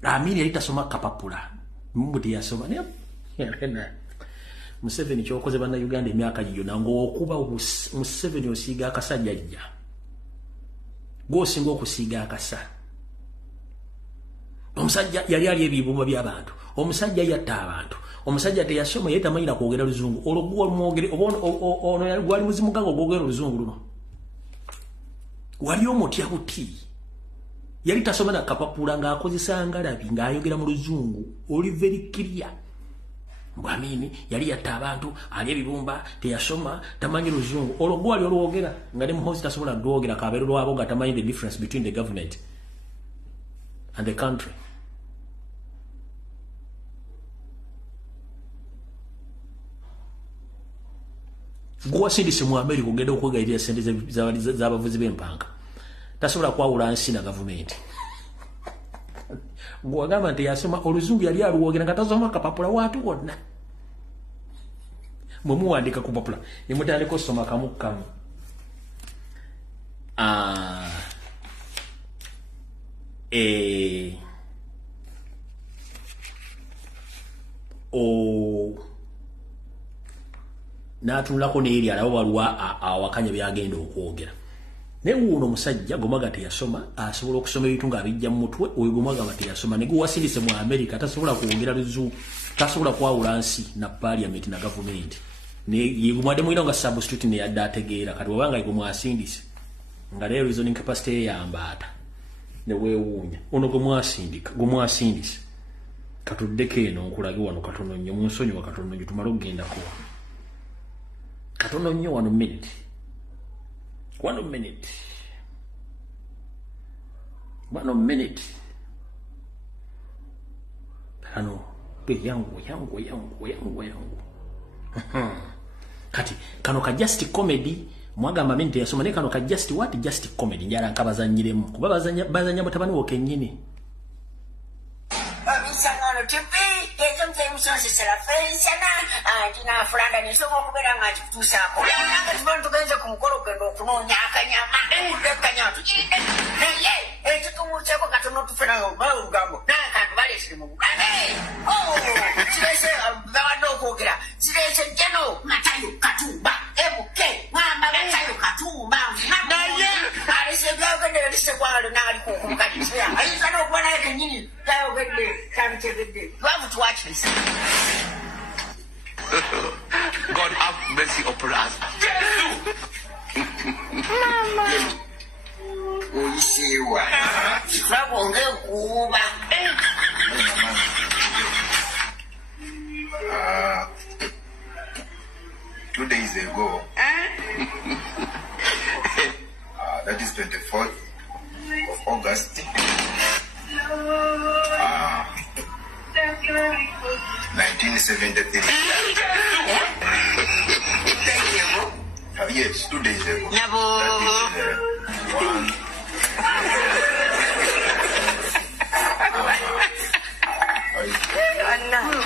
Amini yali tasoma kapapula mbuti yasoma ne Museveni kyokoze bana Uganda emyaka giyo nango okuba Museveni osiga akasajja jja go singo okusiga akasa omusajja yali ali ebibumba by'abantu omusajja yatta abantu omusajja teyasoma yeta manyira kwogera luzungu olugwa mwogere ono yali gwali muzimu gango gwogera luzungu luno wali omutya buti yali tasoma na kapapula nga akozesa ngalabi nga ayogera mu luzungu oli very clear Amini yali yatta abantu ali ebibumba teyasoma tamanyi luzungu olugwa ali olwogera nga ne muhozi tasobola dwogera kabero lwabo nga tamanyi the difference between the government and the country. Gwa sindise mu America ogenda okwegayirira sente z'abavuzi b'empanga tasobola kwawula nsi na government. Gwa gamba nti yasoma oluzungu yali aluwogera nga tasoma kapapula watu wonna mwe muwandika ku papula ne mutandika osoma kamukamu n'atunulako n'eri alaba waliwo awakanya byagenda okwogera naye wuuno musajja gomaga teyasoma asobola okusoma ebitu ng'abijja mu mutwe oyo gomaga teyasoma ne gwe wasindise mu America tasobola kwogera luzungu tasobola kwawula nsi na parliament na government ne yegumwadde mwira nga substitute ne yadde ategeera kati wabanga yegwe mwasindise nga leero reasoning capacity eyambaata ne weewuunya ono gwe mwasindise katuddeko eno nkulage wano katono nnyo munsonyiwa katono nnyo tumale okugendako katono nnyo 1 minute 1 minute 1 minute hano yangu kati kano ka just comedy mwagamba mente yasoma ne kano ka just what just comedy njala nkabazanyiremu kuba bazanya mutabani wo kennyini abisangano tipi yezo mfemusozi serafensana andina fulanda nisoko kubera ngati kutusako nanga tibantu genze kumukolo gendo kunonya akanyama ekanyatu naye ekitumucheko katono tufena ng'ugambo nakantu balesire mu Uganda kirese babadde okwogera kirese jeno Matayo Katumba ebuke mwamba Matayo Katumba naye alese byagendera lise kwalo nali kukumukalisira ayinza n'okuba naye kennyini tayogedde tabitegedde lwavu tuwakirisa. God have mercy upon us. Mama. Uyisiwa. Sabonge kuba. 2 days ago. That is 24th of August. 1973. Yes, 2 days ago. Nabo.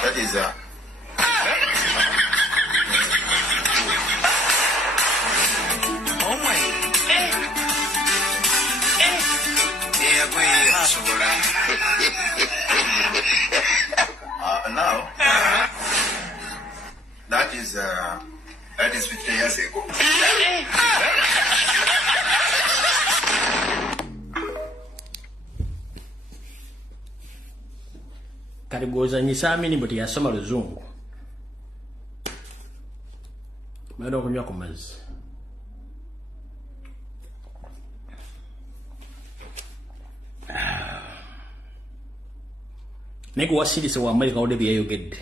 That is Oh my. now that is 50 years ago. Karigoza nyisamini but yasoma luzungu. Baada kunywa ku mazi. Nego wasilise wa America ode byayogedde.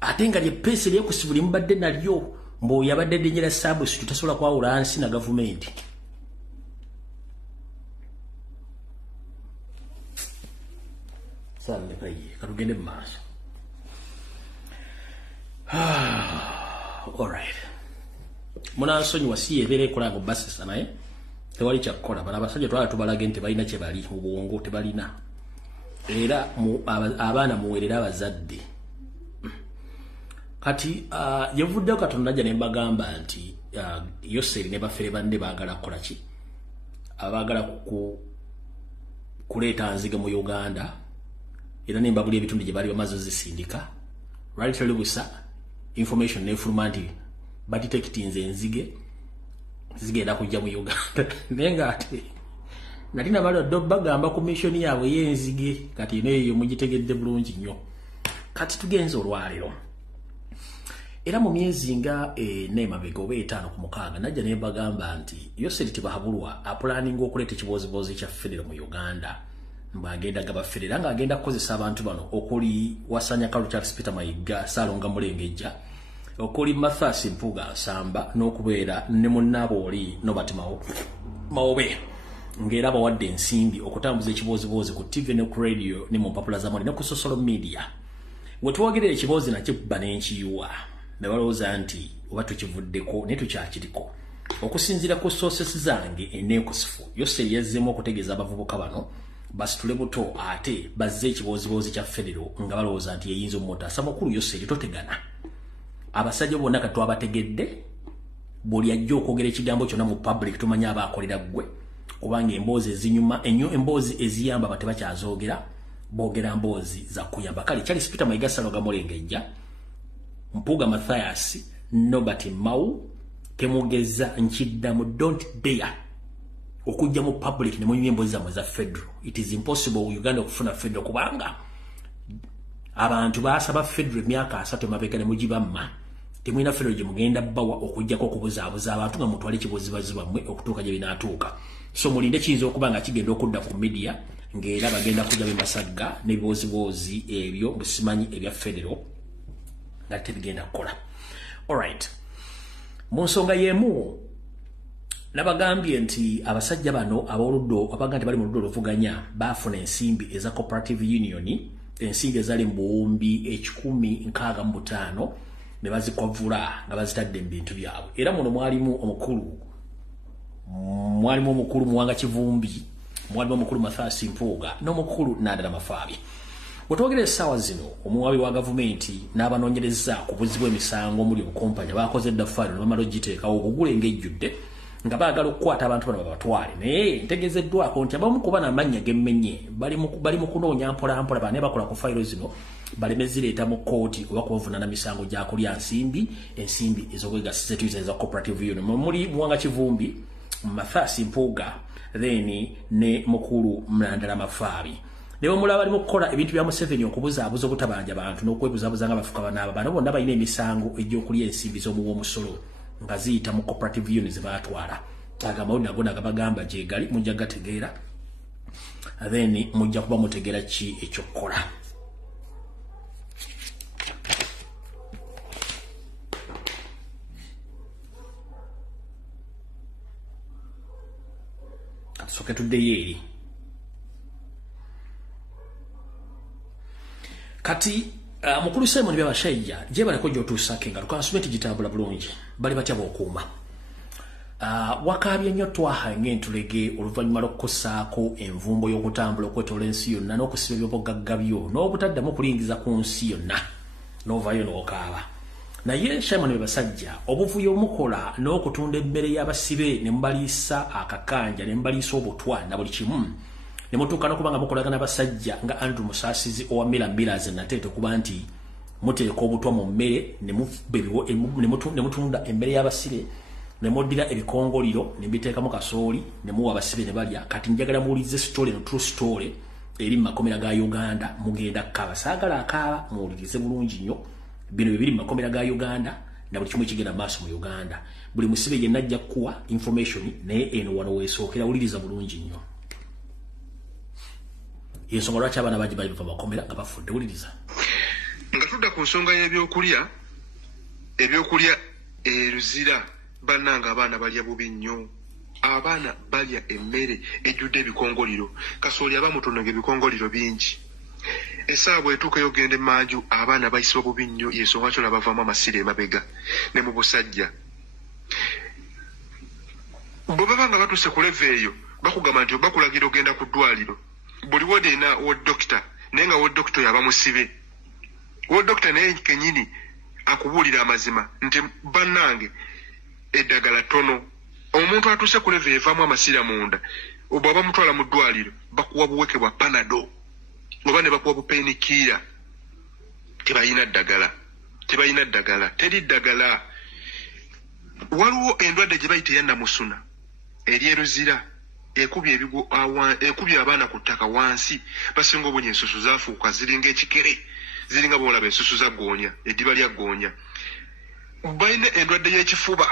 Ate nga lye pesi lye kusibuli mbadde nalyo mbo yabadde dinyira sabu tutasobola kwa uransi na government. Sale kai katugende maaso. All right. Muna nsonyi wasiye bere kola go basisa naye. Tewali kyakola bana basajja twala tubalage nti balina kye bali mu bwongo tebalina. Era abaana muwerera abazadde. Kati yevudde Katonda ajja ne mbagamba nti Yoseri ne bafere bande baagala kola ki? Abaagala kuleeta nzige mu Uganda. Era ne mbabuli ebitundu gye bali bamaze zisindika. Right lubusa information ne fulmanti badetectinze enzige zigenda kujja mu Uganda. Nenga ate Natina balo dobba gamba commission yawe yenzige kati neyo mugitegedde bulungi nnyo. Kati tugenze olwaliro. Era mu myezi nga n'emabega oba 5 ku 6 najja ne bagamba nti Yoseri tibahabulwa apulaninga okuleeta ekibozibozi kya federo mu Uganda. Mbagenda gaba federo nga agenda kukozesa abantu bano okuli Wasanya Kalu Charles Peter Mayiga Salonga Mulengejja okuli Mathasi Mpuga Samba n'okubeera ne munnabo oli Nobati Mawobe. Ngera bawadde ensimbi okutambuza ekibozibozi ku TV ne ku radio ne mu mpapula z'amawulire ne ku social media. Wetwogerela ekibozi nakyo bba n'enkiyiwa. Ne balowooza nti oba tukivuddeko ne tukyakiriko. Okusinziira ku sources zange enneekusifu, Yoseri yazzeemu okutegeeza abavubuka bano basitule buto ate bazze ekibozibozi kya federo nga balowooza nti yeyinza omutaasa mukulu Yoseri totegana. Abasajja bonna kati twabategedde buli ajja okwogera ekigambo kyonna mu public tumanya abaakolera ggwe. Kubanga emboozi ezinyuma ennyo emboozi eziyamba batebakyazoogera boogera mboozi za kuyamba. Kale Charles Peter Mayiga Salonga Mulengejja Mpuga Mathayasi Nobati Mau temugeza nkiddamu don't dare okujja mu public ne munywa emboozi zammwe za federal. It is impossible Uganda okufuna federal kubanga abantu baasaba federal emyaka 3 emabega ne mugibamma. Temwina federal gye mugenda bbawa okujjako okubuzaabuza abantu nga mutwale ekibozibozi bammwe okutuuka gye binaatuuka. So mulinde kiyinza okuba nga kigenda okudda ku media ng'era bagenda kujja bemasagga n'ebibozibozi ebyo busimanyi ebya federal nga tebigenda kukola. Alright. Mu nsonga y'emu nabagambye nti abasajja bano ab'oluddo abaga nti bali mu luddo oluvuganya baafuna ensimbi eza cooperative union, ensimbi ezali mu buwumbi 165 ne bazikwavula nga bazitadde mu bintu byabwe. Era muno mwalimu omukulu Muwanga Kivumbi, mwalimu omukulu Mathasi Mpuga n'omukulu Nandala Mafaabi. Wetwogerera essaawa zino omuwabi wa gavumenti n'abanoonyereza ku buzzi bw'emisango omuli obukompanya baakoze eddafaali ne bamala ogiteekawo okugula eng'ejjudde nga baagala okukwata abantu bano babatwale. Naye ntegeezeddwako nti abamu ku bano amannya gemmenye bali mu kunoonya mpolampola bane bakola ku fayiro zino baleme zireeta mu kooti oba kubavunaana misango gya kulya ensimbi ez'obwegasiza tuyita eza cooperative union. Muli Muwanga Kivumbi, Mathasi Mpuga, then ne mukulu Nandala Mafaabi. Newe mulaba bali mu kukola ebintu bya Museveni okubuzaabuza obutabanja abantu n'okwebuzaabuza nga bafuka banaaba. Bano bonna balina emisango egy'okulya ensimbi z'omuwa omusolo nga ziyita mu cooperative union ze baatwala. Agamawulire nago nagabagamba gye gali mujja gategeera, then mujja kuba mutegeera ki ekyokukola. Katusooke tuddeyo eri. Kati mukulu Simon byabashajja gye baleko gy'otuusako nga tukasumeti gitambula bulungi bali batya b'okuuma. Wakaabye nnyo twaha ng'entulege oluvannyuma lw'okukosaako envumbo y'okutambula okwetola ensi yonna n'okusiba ebyobugagga byo n'obutaddamu okulingiza ku nsi yonna n'ovaayo n'okaaba. Naye Shimon Basajja obuvuyo mukola n'okutunda emmere y'abasibe ne mubaliisa akakanja ne mubaliisa obutwa na buli kimu ne mutuuka n'okuba nga mukolagana basajja nga Andrew Musaasizi owa Millers Nateete kuba nti muteeka obutwa mu mmere ne mutunda emmere y'abasibe ne muddira ebikongoliro ne mbiteekamu kasooli ne muwa abasibe ne balya. Kati njagala muwulirize story no true story eri mu makomera ga Uganda mugenda kaba saagala akaaba muwulirize bulungi nnyo bino bibiri mu makomera ga Uganda na buli kimu ekigenda maaso mu Uganda. Buli musibe yenna ajja kuwa information naye eno wano weesookera wuliriza bulungi nnyo. Yensonga lwaki abaana bajja bali bava makomera nga bafudde wuliriza. Nga tudda ku nsonga y'ebyokulya eruzira bannanga abaana balya bubi nnyo. Abaana balya emmere ejjudde ebikongoliro. Kasooli aba mutononga ebikongoliro bingi. Essaawa bw'etuuka y'ogenda emmanju abaana bayisibwa bubi nnyo y'ensonga kyona bavaamu amasiro emabega ne mu busajja. Bwe baba nga batuuse ku leve eyo bakugamba nti bakulagira ogenda ku ddwaliro. Buli wodi erina woddokita naye nga woddokita oyo aba musibe. Woddokita naye kennyini akubuulira amazima nti bannange eddagala ttono. Omuntu atuuse ku leve evaamu amasira munda bw'aba mutwala mu ddwaliro bakuwa buweke bwa panado oba ne bakuwa bupenikiira. Tebalina ddagala teri ddagala. Waliwo endwadde gye bayita eya namusuna eri eruzira ekubye abaana ku ttaka wansi basinga obunye ensusu zaafuuka ziringa ekikere ziringa bwolaba ensusu za ggoonya eddiba lya ggoonya. Balina endwadde y'ekifuba,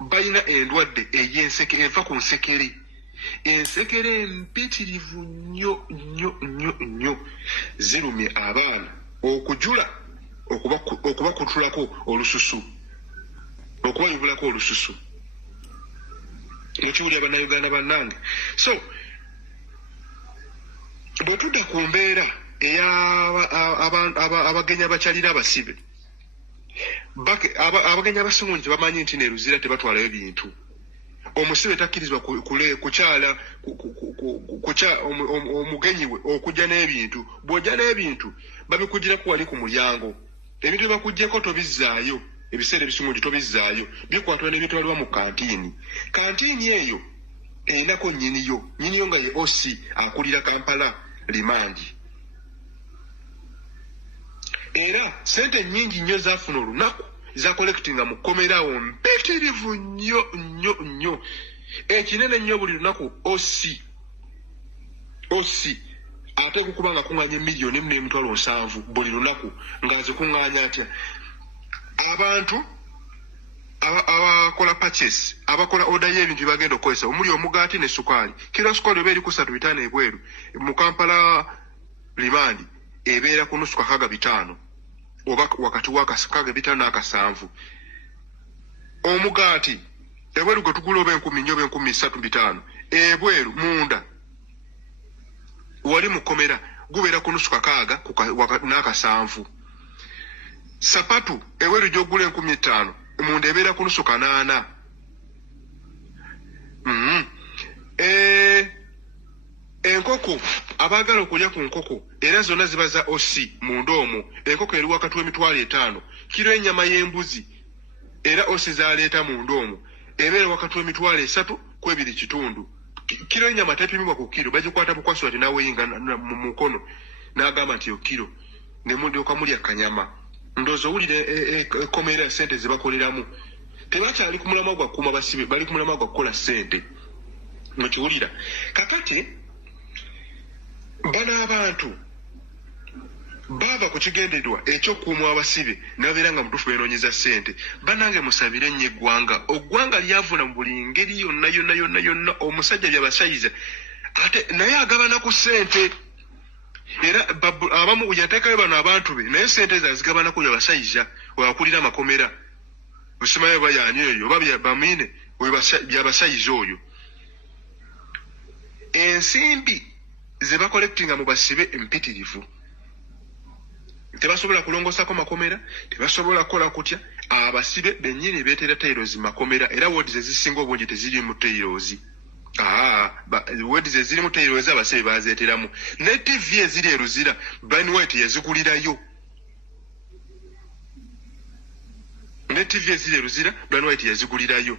balina endwadde ey'ensekere eva ku nsekere. Ensekere empitirivu nnyo zirumye abaana okujula okubakutulako olususu okubayubulako olususu. Mukiwulira bannayuganda bannange. So bwe tudda ku mbeera abagenyi abakyalira abasibe abagenyi abasinga nti bamanyi nti neruzira tebatwalayo bintu. Omusibe takkirizibwa kukyala omugenyi we okujja n'ebintu. Bw'ojja n'ebintu babikugirako wali ku mulyango. Ebintu bye bakugyeko tobizzaayo. Ebiseera ebisinga nti tobizzaayo bikwatwa n'ebitwalibwa mu kantiini. Kantiini eyo erinako nnyiniyo nga ye OC akulira Kampala limandi. Era sente nnyingi nnyo zaafuna olunaku za collectinga mu kkomerawo mpitirivu nnyo. Ekinene nnyo buli lunaku OC ate kukuba nga kuŋŋaanya miliyoni n'emitwalo 7 buli lunaku ng'azikuŋŋaanya atya. Abantu abakola purchase abakola order y'ebintu bagenda okukozesa omuli omugaati ne sukaali. Kilo sukaali obeeri ku 3.5 ebweru mu Kampala limandi ebeera ku nusu kakaga 5 oba wakati wa kakaga 5 n'akasanvu. Omugaati ebweru gwe tugula oba 10 oba 13.5 ebweru munda wali mu kkomera gubeera ku nusu kakaga n'akasanvu. Sapatu eweru gy'ogula 15 munda ebeera ku nusu 8. Enkoko abaagala okulya ku nkoko era zonna ziba za OC munda omwo. Enkoko eri wakati w'emitwalo 5. Kiro ennyama y'embuzi era OC zaleeta munda omwo ebeera wakati w'emitwalo 3 ku 2.5. Kiro ennyama tepimibwa ku kiro bagikwata bukwaso ati nawe yinga mu mukono n'agamba nti yo kiro ne mulyoka mulya kanyama. Ndozo wulire komera sente zibakoleramu. Tebakyali ku mulamwa gwa kuma basibe bali ku mulamwa gwa kukola sente. Mukiwulira kakati bana abantu bava ku kigendererwa ekyokuuma abasibe nabeera nga mutufu benoonyeza sente. Bannange musabire ennyo eggwanga. Oggwanga lyavuna mu buli ngeri yonna. Omusajja byabasayiza ate naye agabana ku sente. Era abamu yateekayo bano abantu be naye sente zazigabana ku byabasayiza wakulira amakomera. Busimayo bayani eyo oba bamine byabasayiza oyo. Ensimbi ze bakolektinga mu basibe empitirivu tebasobola kulongosako makomera, tebasobola kola kutya. Abasibe bennyini beetera tayirozi makomera era wodi ze zisinga obungi teziri mu tayirozi. Wodi ze ziri mu tayirozi abasibe bazeeteramu. Ne TV eziri eruzira Brian White yazigulirayo. Ne TV eziri eruzira Brian White yazigulirayo.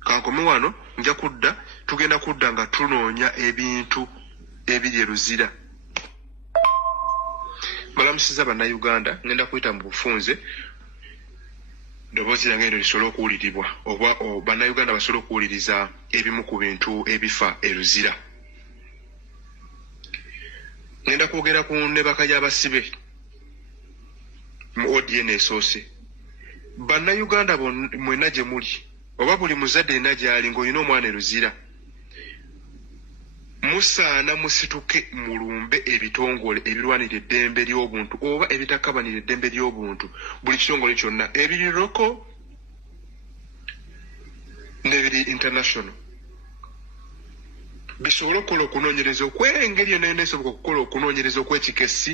Kankome wano nja kudda tugenda kudda nga tunoonya ebintu ebiri eruzira. Balamusiza bannayuganda ngenda kuyita mu bufunze ddoboozi lyange eno lisobole okuwulirirwa oba bannayuganda basobole okuwuliriza ebimu ku bintu ebifa eruzira. Ngenda kwogera ku nebaka y'abasibe mu ODN esoose. Bannayuganda mwenna gye muli oba buli muzadde yenna gy'ali ng'olina omwana eruzira, musaana musituke mulumbe ebitongole ebirwanira eddembe ly'obuntu oba ebitakabanira eddembe ly'obuntu, buli kitongole kyonna ebiri loko n'ebiri international bisobole okukola okunoonyereza okw'engeri yonna yonna esoboka okukola okunoonyereza okw'ekikesi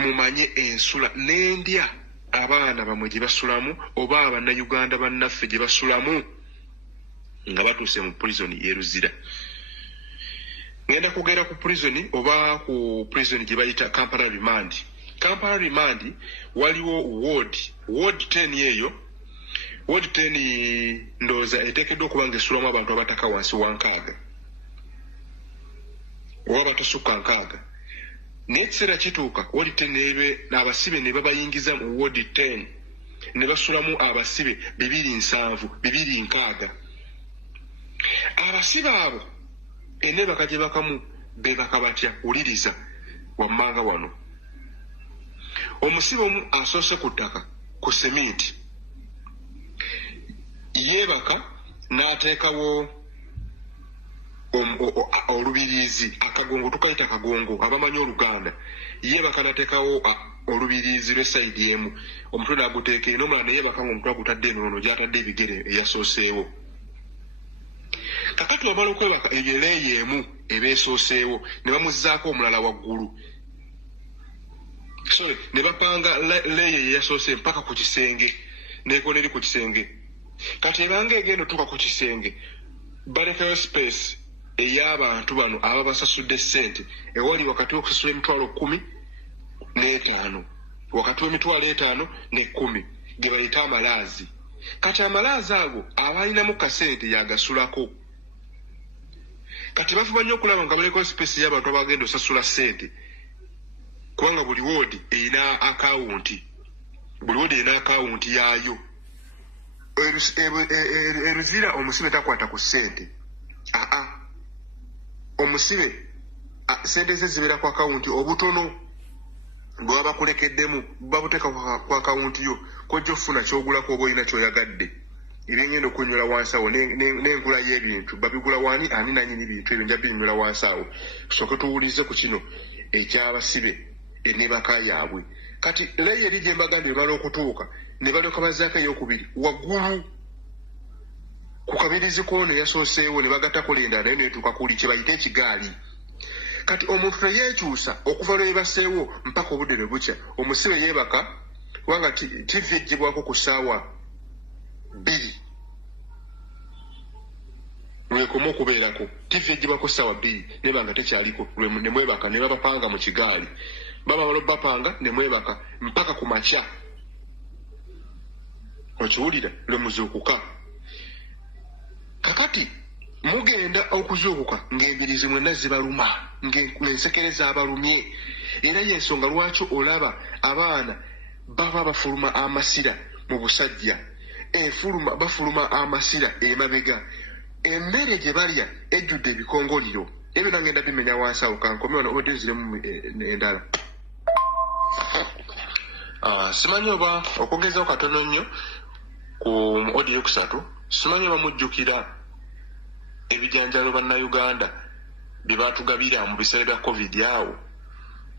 mumanye ensula n'endya abaana bamwe gye basulamu oba abannayuganda bannaffe gye basulamu nga batuuse mu prison y'eruzira. Ngenda kugera ku prison oba ku prison gye bayita Kampala remand. Kampala remand waliwo ward 10 yeyo. Ward 10 ndooza eteekeddwa okuba ng'esulamu abantu abataka wansi wa 6 oba batasukka 6. N'ekiseera kituuka ward 10 ebe n'abasibe ne babayingiza mu ward 10 ne basulamu abasibe 207 206. Abasibe abo enebaka gye bakamu bebaka batya wuliriza wammanga wano. Omusibe omu asoose ku ttaka ku seminti yeebaka n'ateekawo olubiriizi akagongo tukayita akagongo abamanyi Oluganda. Yeebaka n'ateekawo olubiriizi lw'esayidi emu omutwe n'aguteeka eno omulala ne yeebaka ng'omutwe agutadde enono gy'atadde ebigere eyasooseewo. Kakati wabala okwebaka eyo leeyi emu ebeesooseewo ne bamuzzaako omulala waggulu. So ne bapanga leeyi eyasoose mpaka ku kisenge n'ekoona eri ku kisenge. Kati ebanga egenda otuuka ku kisenge balekayo space ey'abantu bano aba basasudde ssente ewali wakati w'okusasula emitwalo 15 wakati w'emitwalo 5 ne 10 ge bayita amalaazi. Kati amalaazi ago abalinamu kasente yagasulako. Kati bafuba nnyo okulaba nga balekayo space y'abantu abagenda osasula ssente kubanga buli woodi erina akawunti. Buli woodi erina akawunti yaayo. Eruzira omusibe takwata ku ssente. Omusibe ssente ze zibeera ku akawunti obutono bwe baba bakulekeddemu babuteeka ku akawunti yo kojja ofuna ky'ogulako oba olina ky'oyagadde. Ebyengenda okunyula wansi awo n'enkula y'ebintu babigula wani ani nannyini bintu ebyo nja binyula wansi awo. Tusooke tuwulirize ku kino eky'abasibe enebaka yaabwe. Kati leeyi eri gye mbagambye ebala okutuuka ne balyoka bazzaako ey'okubiri waggulu ku kabirizi k'ono yasooseewo ne bagattako lenda naye neetuuka kuli kye bayita ekigaali. Kati omuntu yeekyusa okuva lwe yebaseewo mpaka obudde ne bukya. Omusibe yeebaka kubanga TV eggyibwako ku ssaawa 2 lwekoma okubeerako. TV eggyibwako ssaawa 2 nebanga tekyaliko ne mwebaka ne babapanga mu kigaali. Baba balobapanga ne mwebaka mpaka ku makya. Okiwulira lwe muzuukuka. Kakati mugenda okuzuukuka ng'embirizi mwenna zibaluma ng'ensekere z'abalumye. Era y'ensonga lwaki olaba abaana baba bafuluma amasira mu busajja bafuluma amasira emabega. Emmere gye balya ejjudde ebikongoliro. Ebyo nangenda bimenya wansi awo kankome wano odenziremu endala. Simanyi oba okwongezaho katono nnyo ku odi yokusatu. Simanyi oba mujjukira ebijanjalo bannayuganda bye baatugabira mu biseera bya COVID awo.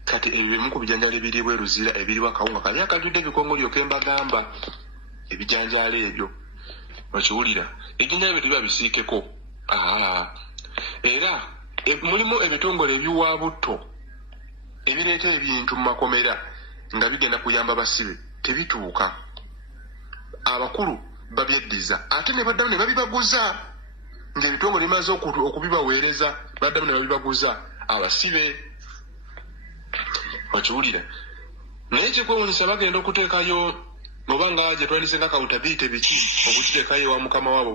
Kati ebyo bimu ku bijanjalo ebiri bweruzira ebiriwo akawunga kali akajjudde ebikongoliro ke mbagamba. Ebijanjalo ebyo okiwulira ebijanjalo byo tebabisiikeko. Era mulimu ebitongole ebiwa butto ebireeta ebintu mu makomera nga bigenda kuyamba basibe tebituuka abakulu babyeddiza ate ne baddamu ne babibaguza ng'ebitongole bimaze okubibaweereza baddamu ne babibaguza abasibe bakiwulira naye kyekwewuunyisa bagenda okuteekayo oba nga gye twandise nga accountability biki okukiteekayo ewa mukama waabo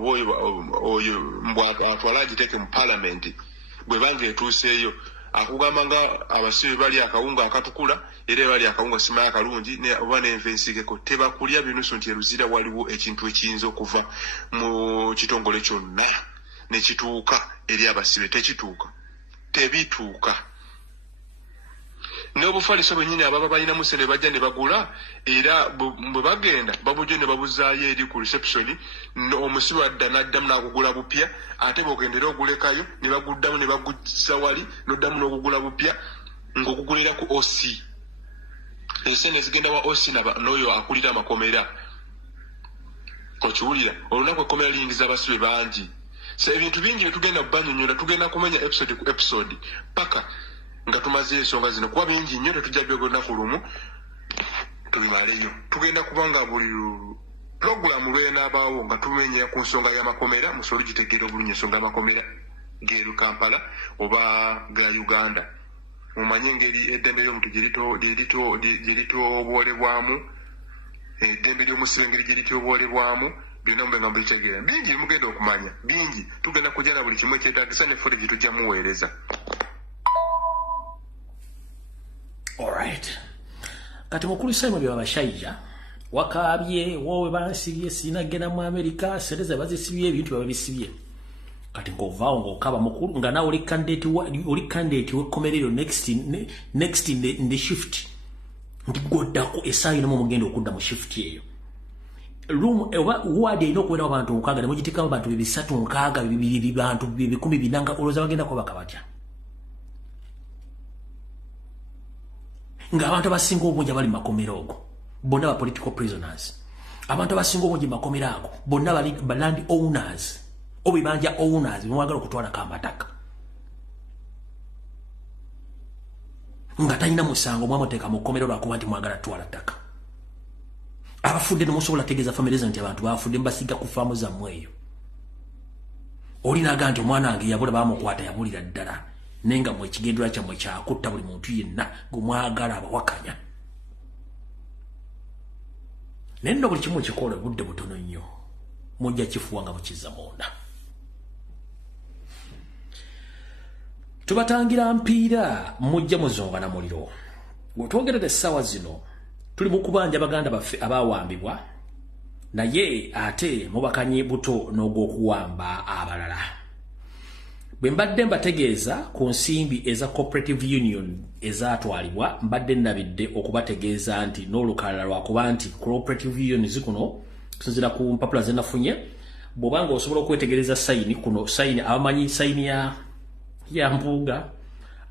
oyo mbw atwala agiteeke mu paalamenti bwe banga etuuseeyo akugamba nga abasibe bali akawunga akatukula era bali akawunga simayo akalungi oba n'enva ensigeko tebakulya binusu nti eruzira waliwo ekintu ekiyinza okuva mu kitongole kyonna ne kituuka eri abasibe tebituuka n'obufaliso bwennyini ababa balina musene bajja ne bagula era bwe bagenda babujje ne babuzaayo eri ku reception omusibe adda n'addamu n'akugula bupya ate bw'ogendera ogulekayo ne baguddamu ne baguzza wali n'oddamu n'okugula bupya ng'okugulira ku OC esene zigenda wa OC n'oyo akulira amakomera okiwulira olunaku ekkomera liyingiza abasibe bangi so ebintu bingi bye tugenda banyonyola tugenda kumenya episode ku episode paka nga tumaze ensonga zino kuba bingi nnyo tetujja byogolunaku lumu tubimaleyo tugenda kubanga buli puroguramu lwenaabaawo nga tumenya ku nsonga y'amakomera musobole gitegeera obulungi ensonga y'amakomera geeru Kampala oba ga Uganda mumanye engeri eddembe ly'omuntu gye litooboolebwamu eddembe ly'omusibe engeri gye litooboolebwamu byonna mubenga mubitegeera bingi bimugenda okumanya bingi tugenda kujja na buli kimu ekyetaagisa nefode gye tujja muweereza. Alright. Kati mukulu Simon bya bashayija wakabye wowe bansibye sinagenda mu America sereza bazisibye ebintu babisibye. Kati ngovaawo ngokaba mukulu nga nawe oli candidate wekomerero next in the shift. Ndigoddako esayi nomu mugenda okudda mu shift eyo. Room wade ino kwera abantu nkaga nemugiteka abantu 3 nkaga bibiri bantu 10 binanga oloza bagenda ko bakabatya. Nga abantu abasinga obungi bali makomera ogo bonna ba political prisoners abantu abasinga obungi makomera ago bonna bali land owners obibanja owners mwagala okutwala kamataka nga talina musango mwamuteeka mu kkomero lwakuba nti mwagala twala ttaka abafudde nemusobola tegeeza famire nti abantu bafudde mbasiga ku faamu zammwe eyo olinaga nti omwana wange yabula bamukwata yabulira ddala nenga mwe kigendera kyamwe kyakutta buli muntu yenna gumwagala abawakanya nendo buli kimu kikola budde butono nnyo mujja kifuwa nga mukiza munda tubatangira mpiira mujja muzonga na muliro wetwogerera essaawa zino tuli mu kubanja baganda baffe abawambibwa naye ate mubakanye buto n'ogw'okuwamba abalala bwe mbadde mbategeeza ku nsimbi eza cooperative union ezatwalibwa mbadde nabidde okubategeeza nti n'olukalala lwakuba nti cooperative union zikuno kusinziira ku mpapula ze nafunye bw'obanga osobola okwetegereza sayini kuno sayini abamanyi sayini ya Mpuga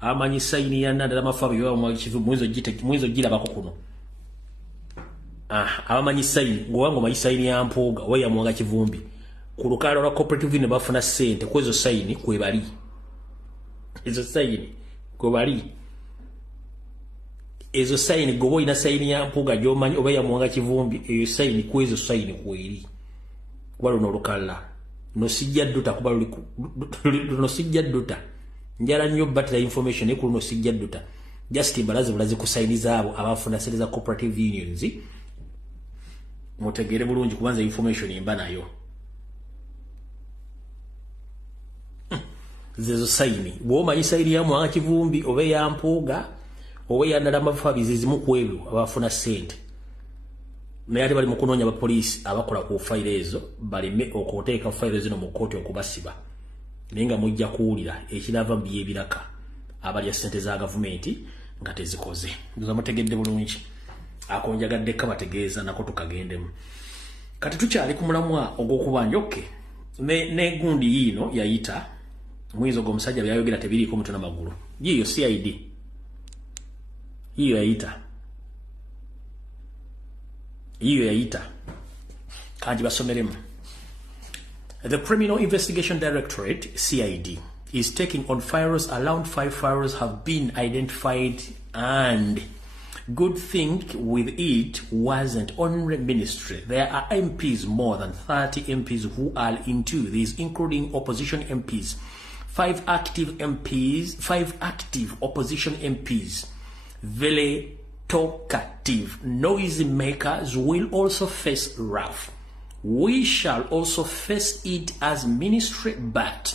abamanyi sayini ya Nadala Mafabi yowamukivu mwizo girabako kuno abamanyi sayini ng'obanga omanyi sayini ya Mpuga oba ya Mwanga Kivumbi ku lukalala lwa cooperative union bafuna ssente kwezo sayini kwebali ezo sayini kwebali ezo sayini gobo olina sayini ya Mpuga gyomanyi oba ya Mwanga Kivumbi eyo sayini kwezo sayini kweri kuba luno olukalala nosijja dduta kuba nosijja dduta njala nnyo battery information ekulu nosijja dduta just imbalazi bulazi ku sayini zaabo abafuna ssente za cooperative unions mutegere bulungi kubanza information imba nayo zezo sayini bwomanyi sayini ya Mwanga Kivumbi oba ya Mpuga oba ya Nadala Mafabi zizimu kwebyo abafuna ssente naye ate bali mu kunoonya abapoliisi abakola ku fayiro ezo baleme okuteeka fayiro zino mu kkooti okubasiba naye nga mujja kuwulira ekirava mu by'ebiraka abalya ssente za gavumenti nga tezikoze ndoza mutegedde bulungi akonjagadde kabategeeza nako tukagendemu kati tukyali ku mulamwa ogw'okubanja oke ne gundi yiino yayita mwizo g'omusajja byayogera tebiriiko mutwe n'amagulu yiyo CID yiyo yayita kanji basomeremu. The Criminal Investigation Directorate CID is taking on firearms. Around 5 firearms have been identified and Good thing with it wasn't only ministry. There are MPs, more than 30 MPs who are into this, including opposition MPs. 5 active MPs, 5 active opposition MPs. Very talkative noise makers will also face wrath. We shall also face it as ministry, but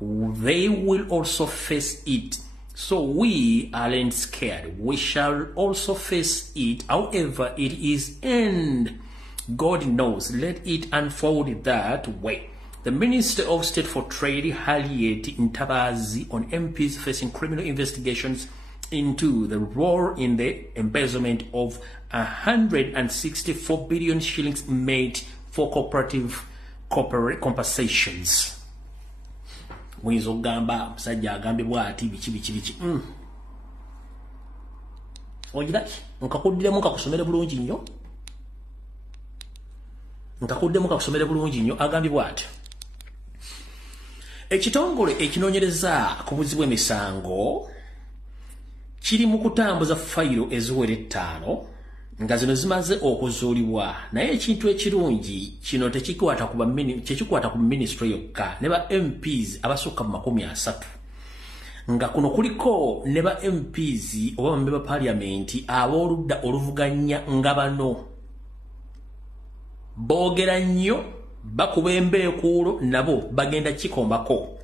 they will also face it. So we aren't scared. We shall also face it. However it is, and God knows, let it unfold that way. The Minister of State for Trade, Harriet Ntabazi, on MPs facing criminal investigations into the role in the embezzlement of 164 billion shillings made for corporate compensations. Mwizo gamba msajja agambe bwati bichi ojiraki nkakuddemu kakusomere bulungi nnyo agambe bwati ekitongole ekinoonyereza ku buzibu emisango kiri mu kutambuza fayiro eziwera 5 nga zino zimaze okuzuulibwa, naye ekintu ekirungi kino tekikwata ku ministry yokka ne ba MPs abasukka mu 30, nga kuno kuliko ne ba MPs oba bambe ba parliament abooludda oluvuganya nga bano boogera nnyo bakuba embeekuulo nabo bagenda kikombako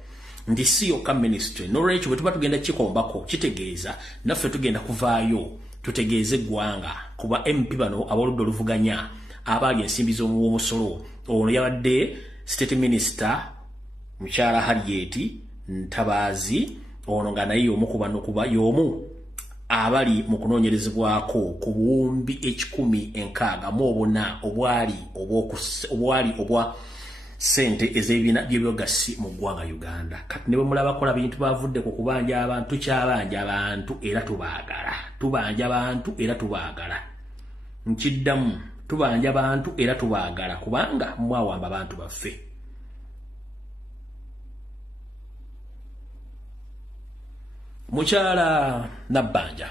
ndi si yokka ministry. N'olwekyo bwe tuba tugenda kikombako kitegeeza naffe tugenda kuvaayo tutegeeze eggwanga kuba MP bano aboludde oluvuganya abaali ensimbi z'omusolo. Ono yabadde State Minister mukyala Harriet Ntabazi, ono nga naye omu ku bano kuba y'omu abali mu kunoonyerezebwako ku buwumbi 160 obwali obwa sente ez'ebibiina by'ebyogasi mu ggwanga Uganda. Kati ne bwe mulaba kola bintu bavudde ku kubanja abantu, kyabanja abantu era tubaagala. Tubanja abantu era tubaagala. Nkiddamu, tubanja abantu era tubaagala kubanga mwawamba abantu baffe. Mukyala Nabbanja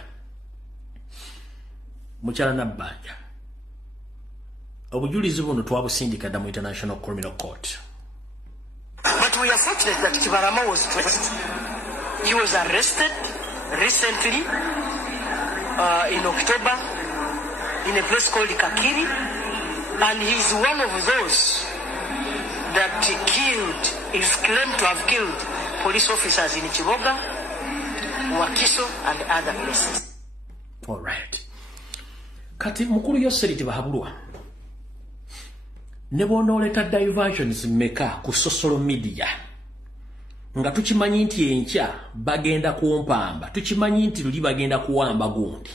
obujulizi buno twabusindika dda mu International Criminal Court. But we are fortunate that Kibarama was arrested. He was arrested recently in October in a place called Kakiri, and he's one of those that is claimed to have killed police officers in Kiboga, Wakiso and other places. All right. Kati mukulu Yoseri Tibahabulwa ne bonooleta diversions meka ku social media nga tukimanyi nti enkya bagenda kumpamba, tukimanyi nti luli bagenda kuwamba gundi,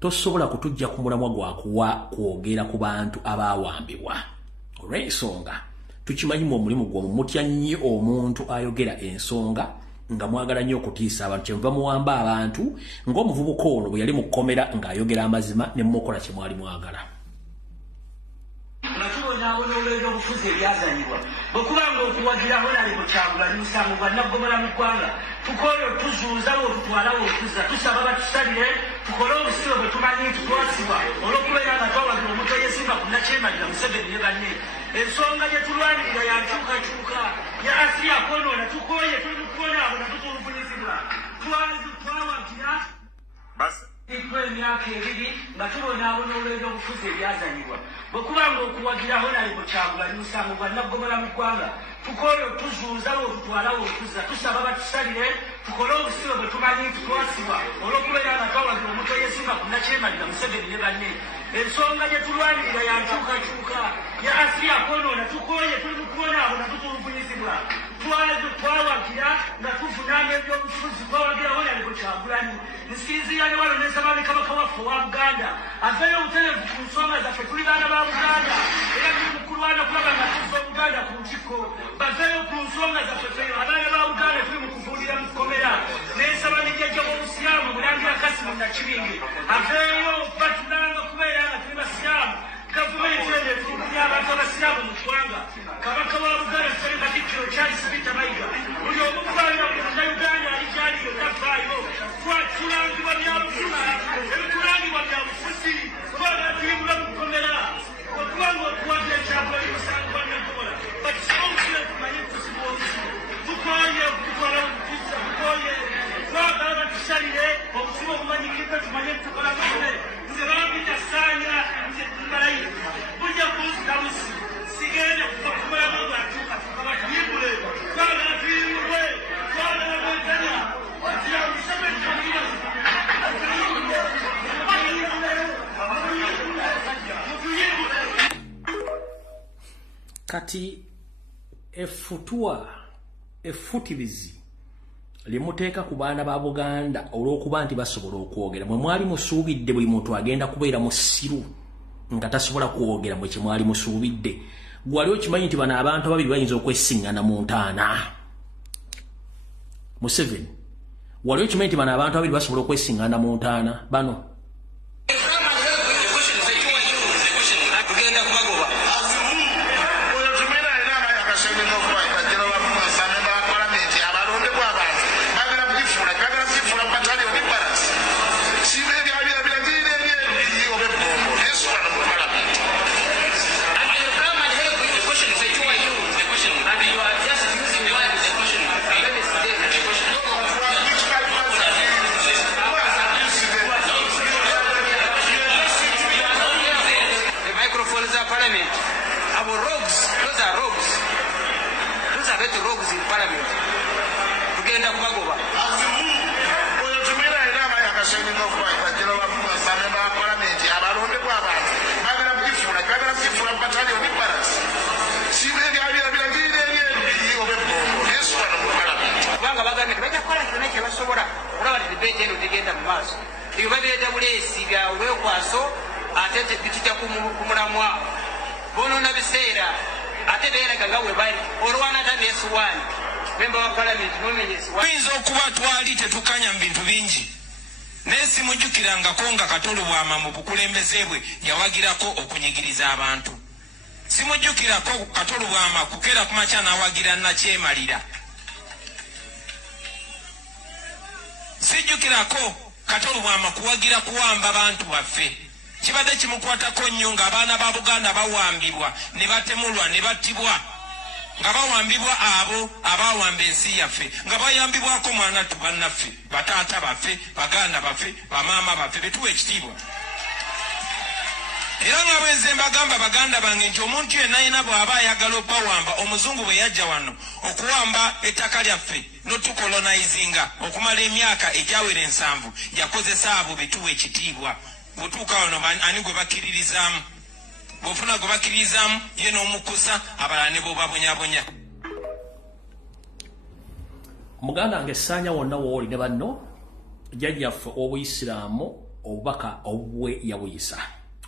tosobola kutujja ku mulamwa gwakuwa kwogera ku bantu abaawambibwa. Olw'ensonga tukimanyi mu omulimu gwo mutya nnyo omuntu ayogera ensonga nga mwagala nnyo okutiisa abantu, kyenva muwamba abantu ng'omuvubuka ono bwe yali mu kkomera ng'ayogera amazima ne mukola kye mwali mwagala. Olw'olwego obufuzi ebyazanyibwa bwekubanga okuwagiraho nali mukyagula nimusango gwa naggomola mu ggwanga tukole otuzuuza bwotutwala bwotuza tusaba batusalire tukole obusibe bwe tumanyi tutwasibwa olw'okubeera nga twawagira omuntu eyesimba ku nakyemalira Museveni ne banne. Ensonga gye tulwanirira yankyukakyuka ya Asiya kwonoona tukoye tuli mukuwona abo natutuluvunyizibwa twawagira emyaka 2 nga tubonaabona olw'ego obufuzi ebyazanyibwa bwekubanga okuwagiraho nali mukyagula nimusango gwa naggomola mu ggwanga tukole otuzuuza bwotutwala bwotuza tusaba batusalire tukole obusibe bwe tumanyi tutwasibwa olw'okubeera nga twawagira omuntu eyesimba ku nakyemalira Museveni ne banne. Ensonga gye tulwanirira yankyukakyuka ya Asiya kwonoona tukoye tuli mukuwona abo natutuluvunyizibwa twawagira nga tuvunaanga ebyobufuzi twawagiraho nali mukyagulani nsinzira ne walo nesaba ne kabaka waffe owa Buganda aveeyo obutereevu ku nsonga zaffe tuli baana ba Buganda era tuli mukulwana kulaba nga tuva Buganda ku ntikko baveeyo ku nsonga zaffe feyo abaana ba Buganda tuli mu kuvuulira mu kkomera nesaba ne jjajja w'obusiraamu Mulangira Kasimu Nakibinge aveeyo batulanga kubeera nga tuli basiraamu gavumenti eno etulugunya abantu abasiraamu mu ggwanga kabaka wa Buganda Ssali Katikkiro Charles Peter Mayiga buli omu kuvaayo munnayuganda ali kyaliyo tavaayo twatulangibwa byabufuna ebitulangibwa kati effutirizi limuteeka ku baana ba Buganda olw'okuba nti basobola okwogera mwe mwali musuubidde buli muntu agenda kubeera musiru nga tasobola kwogera mwe kye mwali musuubidde gwali okimanyi nti bano abantu ababiri bayinza okwesiŋŋana mu ntaana Museveni wali okimanyi nti bano abantu ababiri basobola okwesiŋŋana mu ntaana bano Binza okuba twali tetukanya mu bintu bingi naye simujjukirangako nga Katolu Bwama mu bukulembeze bwe yawagirako okunyigiriza abantu simujjukirako Katolu Bwama kukeera ku makya n'awagira Nakyemalira sijjukirako Katolu Bwama kuwagira kuwamba bantu baffe kibadde kimukwatako nnyo ng'abaana ba Buganda bawambibwa ne batemulwa ne battibwa nga bawambibwa abo abawamba ensi yaffe nga bayambibwako mwana tubannaffe bataata baffe baganda baffe bamaama baffe betuwa ekitiibwa era nga bwenze mbagamba baganda bange nti omuntu yenna yena bw'aba ayagala okubawamba omuzungu bwe yajja wano okuwamba ettaka lyaffe notukolonizinga okumala emyaka egyawera 7 yakozesa abo betuwa ekitiibwa bw'otuuka wano ani gwe bakkiririzaamu bw'ofuna gwe bakkiririzaamu ye n'omukusa abalala ne bw'obabonyabonya muganda wange Ssaanya wonna wooli ne banno jjajjaffe obuyisiraamu obubaka obubwe yabuyisa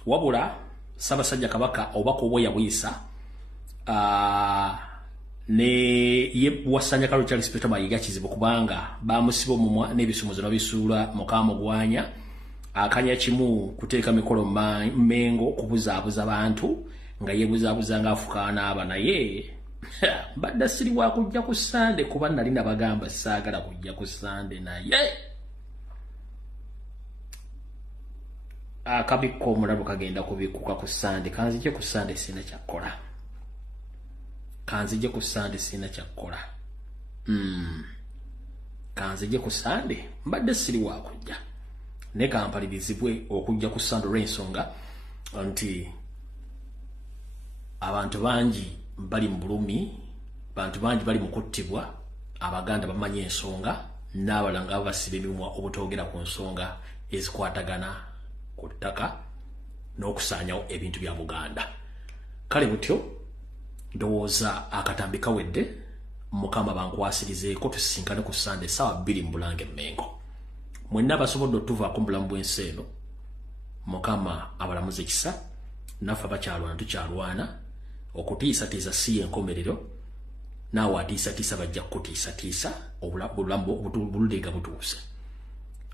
wabula Ssaabasajja Kabaka obubaka obwe yabuyisa ne ye Ssaanya Kalulu Charles Peter Mayiga kizibu kubanga bamusiba omumwa n'ebisumuzo nabisuula Mukamugwanya akanya kimu kuteeka mikolo Mengo kubuzaabuza bantu nga yebuzaabuza ng'afukaana aba naye mbadde siri wa kujja ku Sande kuba nali nabagamba saagala kujja ku Sande naye akabikko omulalu kagenda kubikuka ku Sande kanzije ku Sande sina kyakkola kanzije ku Sande sina kyakkola kanzije ku Sande mbadde siri wa kujja ne kampalirizibwe okujja ku Sande olw'ensonga nti abantu bangi bali mu bulumi bantu bangi bali mu kuttibwa abaganda bamanyi ensonga n'abalanga basiba emimwa obutogera ku nsonga ezikwatagana ku ttaka n'okusaanyawo ebintu bya Buganda kale butyo ndowooza akatambi kawedde Mukama bankwasirizeeko tusisinkane ku Sande essaawa 2 mu Bulange Mengo mwenna basobodde otuvaako mu bulamu bw'ensi eno Mukama abalamuze ekisa naffe abakyalwana tukyalwana okutiisatiisa si enkomerero naawe atiisatiisa bajja kukutiisatiisa obulamu bululenga butuuse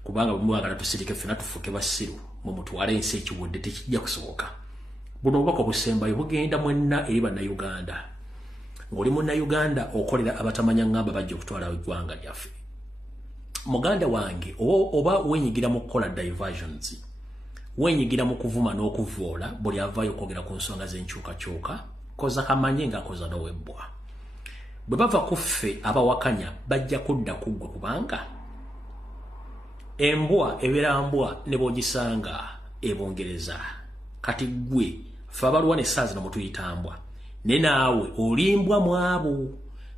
kubanga bwemwagala tusirike ffena tufuuke basiru mwe mutwala ensi ekiwedde tekijja kusoboka buno obubaka obusembayo bugenda mwenna eri bannayuganda ng'oli munnayuganda okolera abatamanya ngamba bajja okutwala eggwanga lyaffe muganda wange oba wenyigira mu kukola diversions wenyigira mu kuvuma n'okuvoola buli avaayo okwogera ku nsonga z'enkyukakyuka koza kamanye ng'akoza n'owebbwa bwe bava ku ffe abawakanya bajja kudda kuggwe kubanga embwa ebeera mbwa ne bw'ogisanga ebongereza kati ggwe ffe abaluwa n'essaazi no mutuyitambwa ne naawe olimbwa mu abo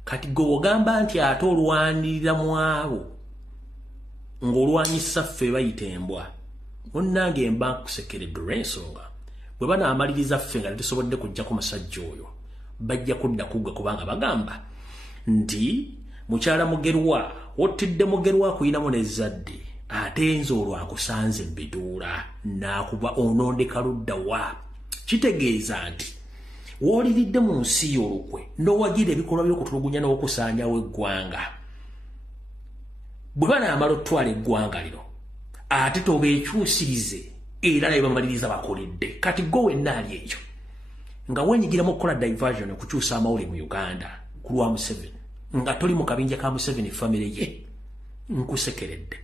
kati gwe ogamba nti ate olwanirira mu abo ng'olwanyisa ffe bayita embwa munnange emba nkusekeredde olw'ensonga bwe banaamaliriza ffe nga tetusobodde kujjako musajja oyo bajja kudda kugwa kubanga bagamba nti mukyala Mugerwa wotidde Mugerwa kuyinamu n'ezzadde ate enzo olwakusanze mbiduula nakuba onondeka ludda wa kitegeeza nti woliridde mu nsi y'olukwe n'owagira ebikolwa by'okutulugunya n'okusaanyawo eggwanga bwe banaamala otwala eggwanga lino ate tobeekyusirize era naye bamaliriza bakoledde kati gwe wenna ali ekyo nga wenyigira mu kukola diversion okukyusa amawulire mu Uganda ku lwa Museveni nga toli mu kabinja ka Museveni famire ye nkusekeredde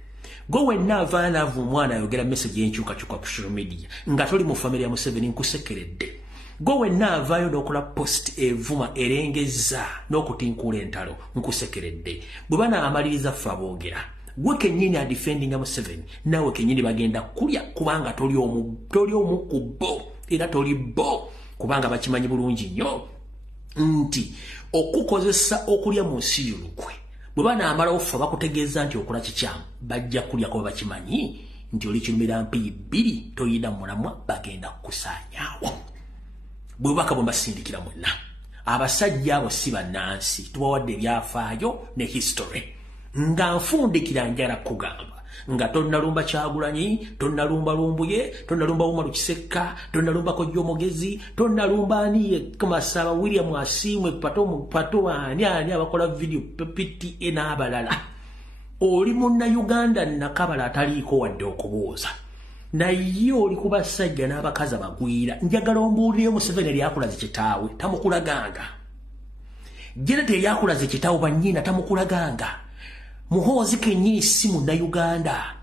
gwe wenna avaana ava omwana ayogera message y'enkyukakyuka ku social media nga toli mu famire ya Museveni nkusekeredde gwe wenna avaayo n'okola post evuma erengeza n'okutinkuula entalo nkusekeredde bwe banaamaliriza ffe aboogera gwe kennyini adefendinga Museveni naawe kennyini bagenda kulya kubanga toli omu ku bo era toli bo kubanga bakimanyi bulungi nnyo nti okukozesa okulya mu nsi y'olukwe bwe banaamalawo ffe bakutegeeza nti okola kikyamu bajja kulya kuba bakimanyi nti oli kirumira mpiyi bbiri toyina mulamwa bagenda kukusaanyaawo bwe bubaka bwe mbasindikira mwenna abasajja abo si bannansi tubawadde ebyafaayo ne history nga nfundikira njala kugamba nga tonnalumba Kyagulanyi tonnalumba Lumbuye tonnalumba Umaru Kisekka tonnalumba Kojja Omugezi tonnalumba ani Masaba William Asimwe pato ani abakola video PTA n'abalala oli munna Uganda nakabala ataliiko wadde okubuuza naye oli ku basajja n'abakazi abagwira njagala ombuulire Museveni eryakulaze kitaawe tamukulaganga Janet eryakulaze kitaawe bannyina tamukulaganga Muhoozi kennyini si munna Uganda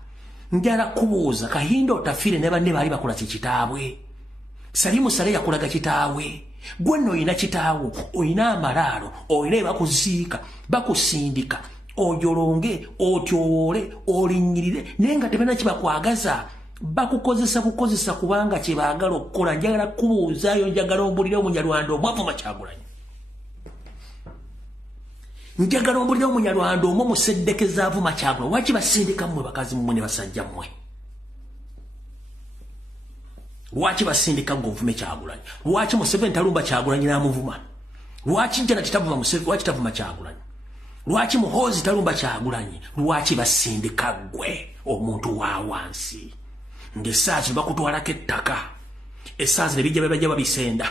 njala kubuuza Kahindo Otafire ne banne baali bakola kitaabwe Salimu Sale yakulaga kitaawe gwe nno oyina kitaawo oyina amalaalo oyina ebakuziika bakusindika ojolonge otyowoole olinnyirire naye nga tebana kibakwagaza bakukozesa kubanga kye baagala okukola njagala kubuuzaayo njagala ombulire Omunyarwanda omwavuma Kyagulanyi njagala ombulire Omunyarwanda omwo museddekeza avuma Kyagulanyi waki basindika mmwe bakazi mmwe ne basajja mmwe lwaki basindika ng'ovume Kyagulanyi lwaki Museveni talumba Kyagulanyi n'amuvuma lwaki Janet tavuma Museveni lwaki tavuma Kyagulanyi lwaki Muhoozi talumba Kyagulanyi lwaki basindika ggwe omuntu wa wansi ng'essaazi bakutwalako ettaka essaazi ne bijja bajja babisenda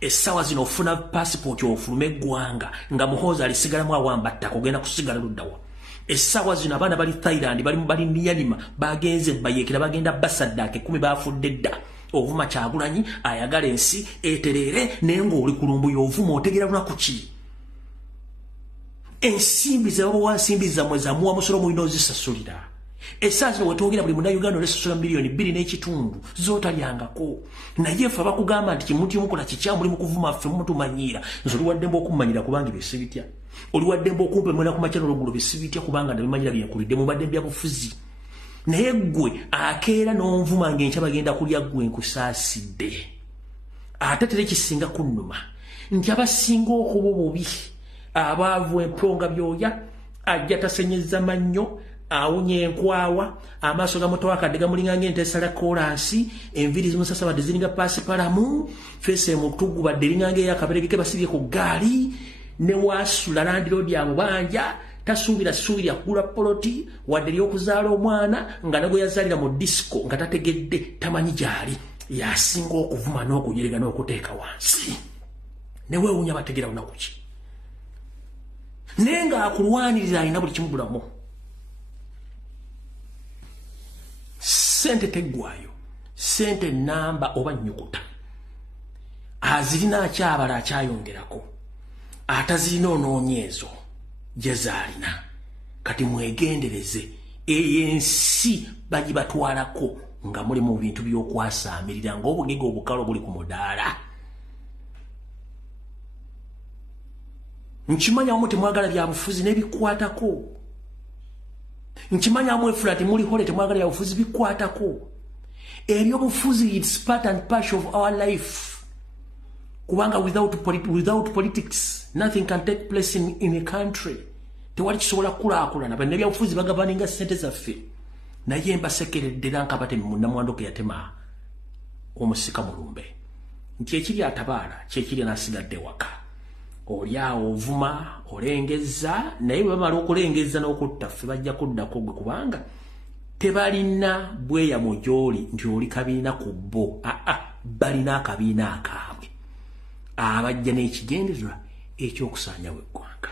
essaawa zino ofuna passport ofulume eggwanga nga Muhoozi alisigalamu awamba ttaka ogenda kusigala luddawa essaawa zino abaana bali Thailand bali Myanmar bagenze bayeekera bagenda Basaddaaka 10 bafudde dda ovuma Kyagulanyi ayagala ensi eterere naye ng'oli ku Lumbuye ovuma otegera lunaku ki ensimbi zebabawa nsimbi zammwe zamuwa musolo mulina ozisasulira essaazi no wetwogera buli munnayuganda olesasula miliyoni 2.5 zootalyangako naye ffe bakugamba nti kimuntu yomukola kikyamu muli mu kuvuma ffe mumutumanyiira nze oliwaddembe okummanyira kubanga byesibitya oliwaddembe okumpemwera ku makyano olwoggulo byesibitya kubanga nabimanyira byenkulidde mubadde byabufuzi naye ggwe akeera n'onvuma ng'enkya bagenda kulya ggwe nkusaasidde ate tere kisinga kunnuma nti abasinga okuba obubi abaavu emponga byoya ajja tasenyeza mannyo awunye enkwawa amaaso gamutowa kadde gamulinga ng'entesala kolansi enviiri zimusasa badde ziringa pasipalamu feesi emutugu badde eringa ng'eyakaberegeke basibye ku ggaali ne waasula landiroodi amubanja tasuubira kugula poloti wadde ery'okuzaala omwana nga nagwe yazaalira mu disco nga tategedde tamanyi gyali yasinga okuvuma n'okunyerega n'okuteeka wansi ne weewuunya bategera lunaku ki naye ng'akulwanirira alina buli kimubulamu sente teggwayo sente namba oba nnyukuta azirina akyabala akyayongerako atazirina onoonyeezo gye zaalina kati mwegendereze eyensi bagibatwalako nga muli mu bintu by'okwasaamirira ng'obugege obukalo buli ku mudaala nkimanya wamu temwagala byabufuzi n'ebikwatako nkimanya mwefula temuliho temwagala byabufuzi bikwatako ebyobufuzi it's part and parcel of our life kubanga without politics nothing can take place in a country tewali kisobola kulaakulana bane byabufuzi bagavaninga sente zaffe naye mbasekeredde era nkabate munnamwandu ke yatema omusika mulumbe nti ekiri atabaala kyekiri n'asigadde waka olyawo ovuma olengeza naye bamala okulengeza n'okutta ffe bajja kuddako gwe kubanga tebalina bweyamo gy'oli nti oli kabiina ku bo balina akabiina akaabwe abajja n'ekigendererwa ekyokusaanyawo eggwanga.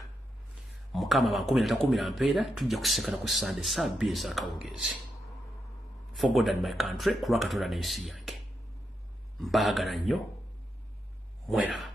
Mukama ba 13 mpeera tujja kusekana ku Sunday saa 2 ez'akawungeezi. For God and my country, kulwa Katonda n'ensi yange. Mbaagala nnyo mwera.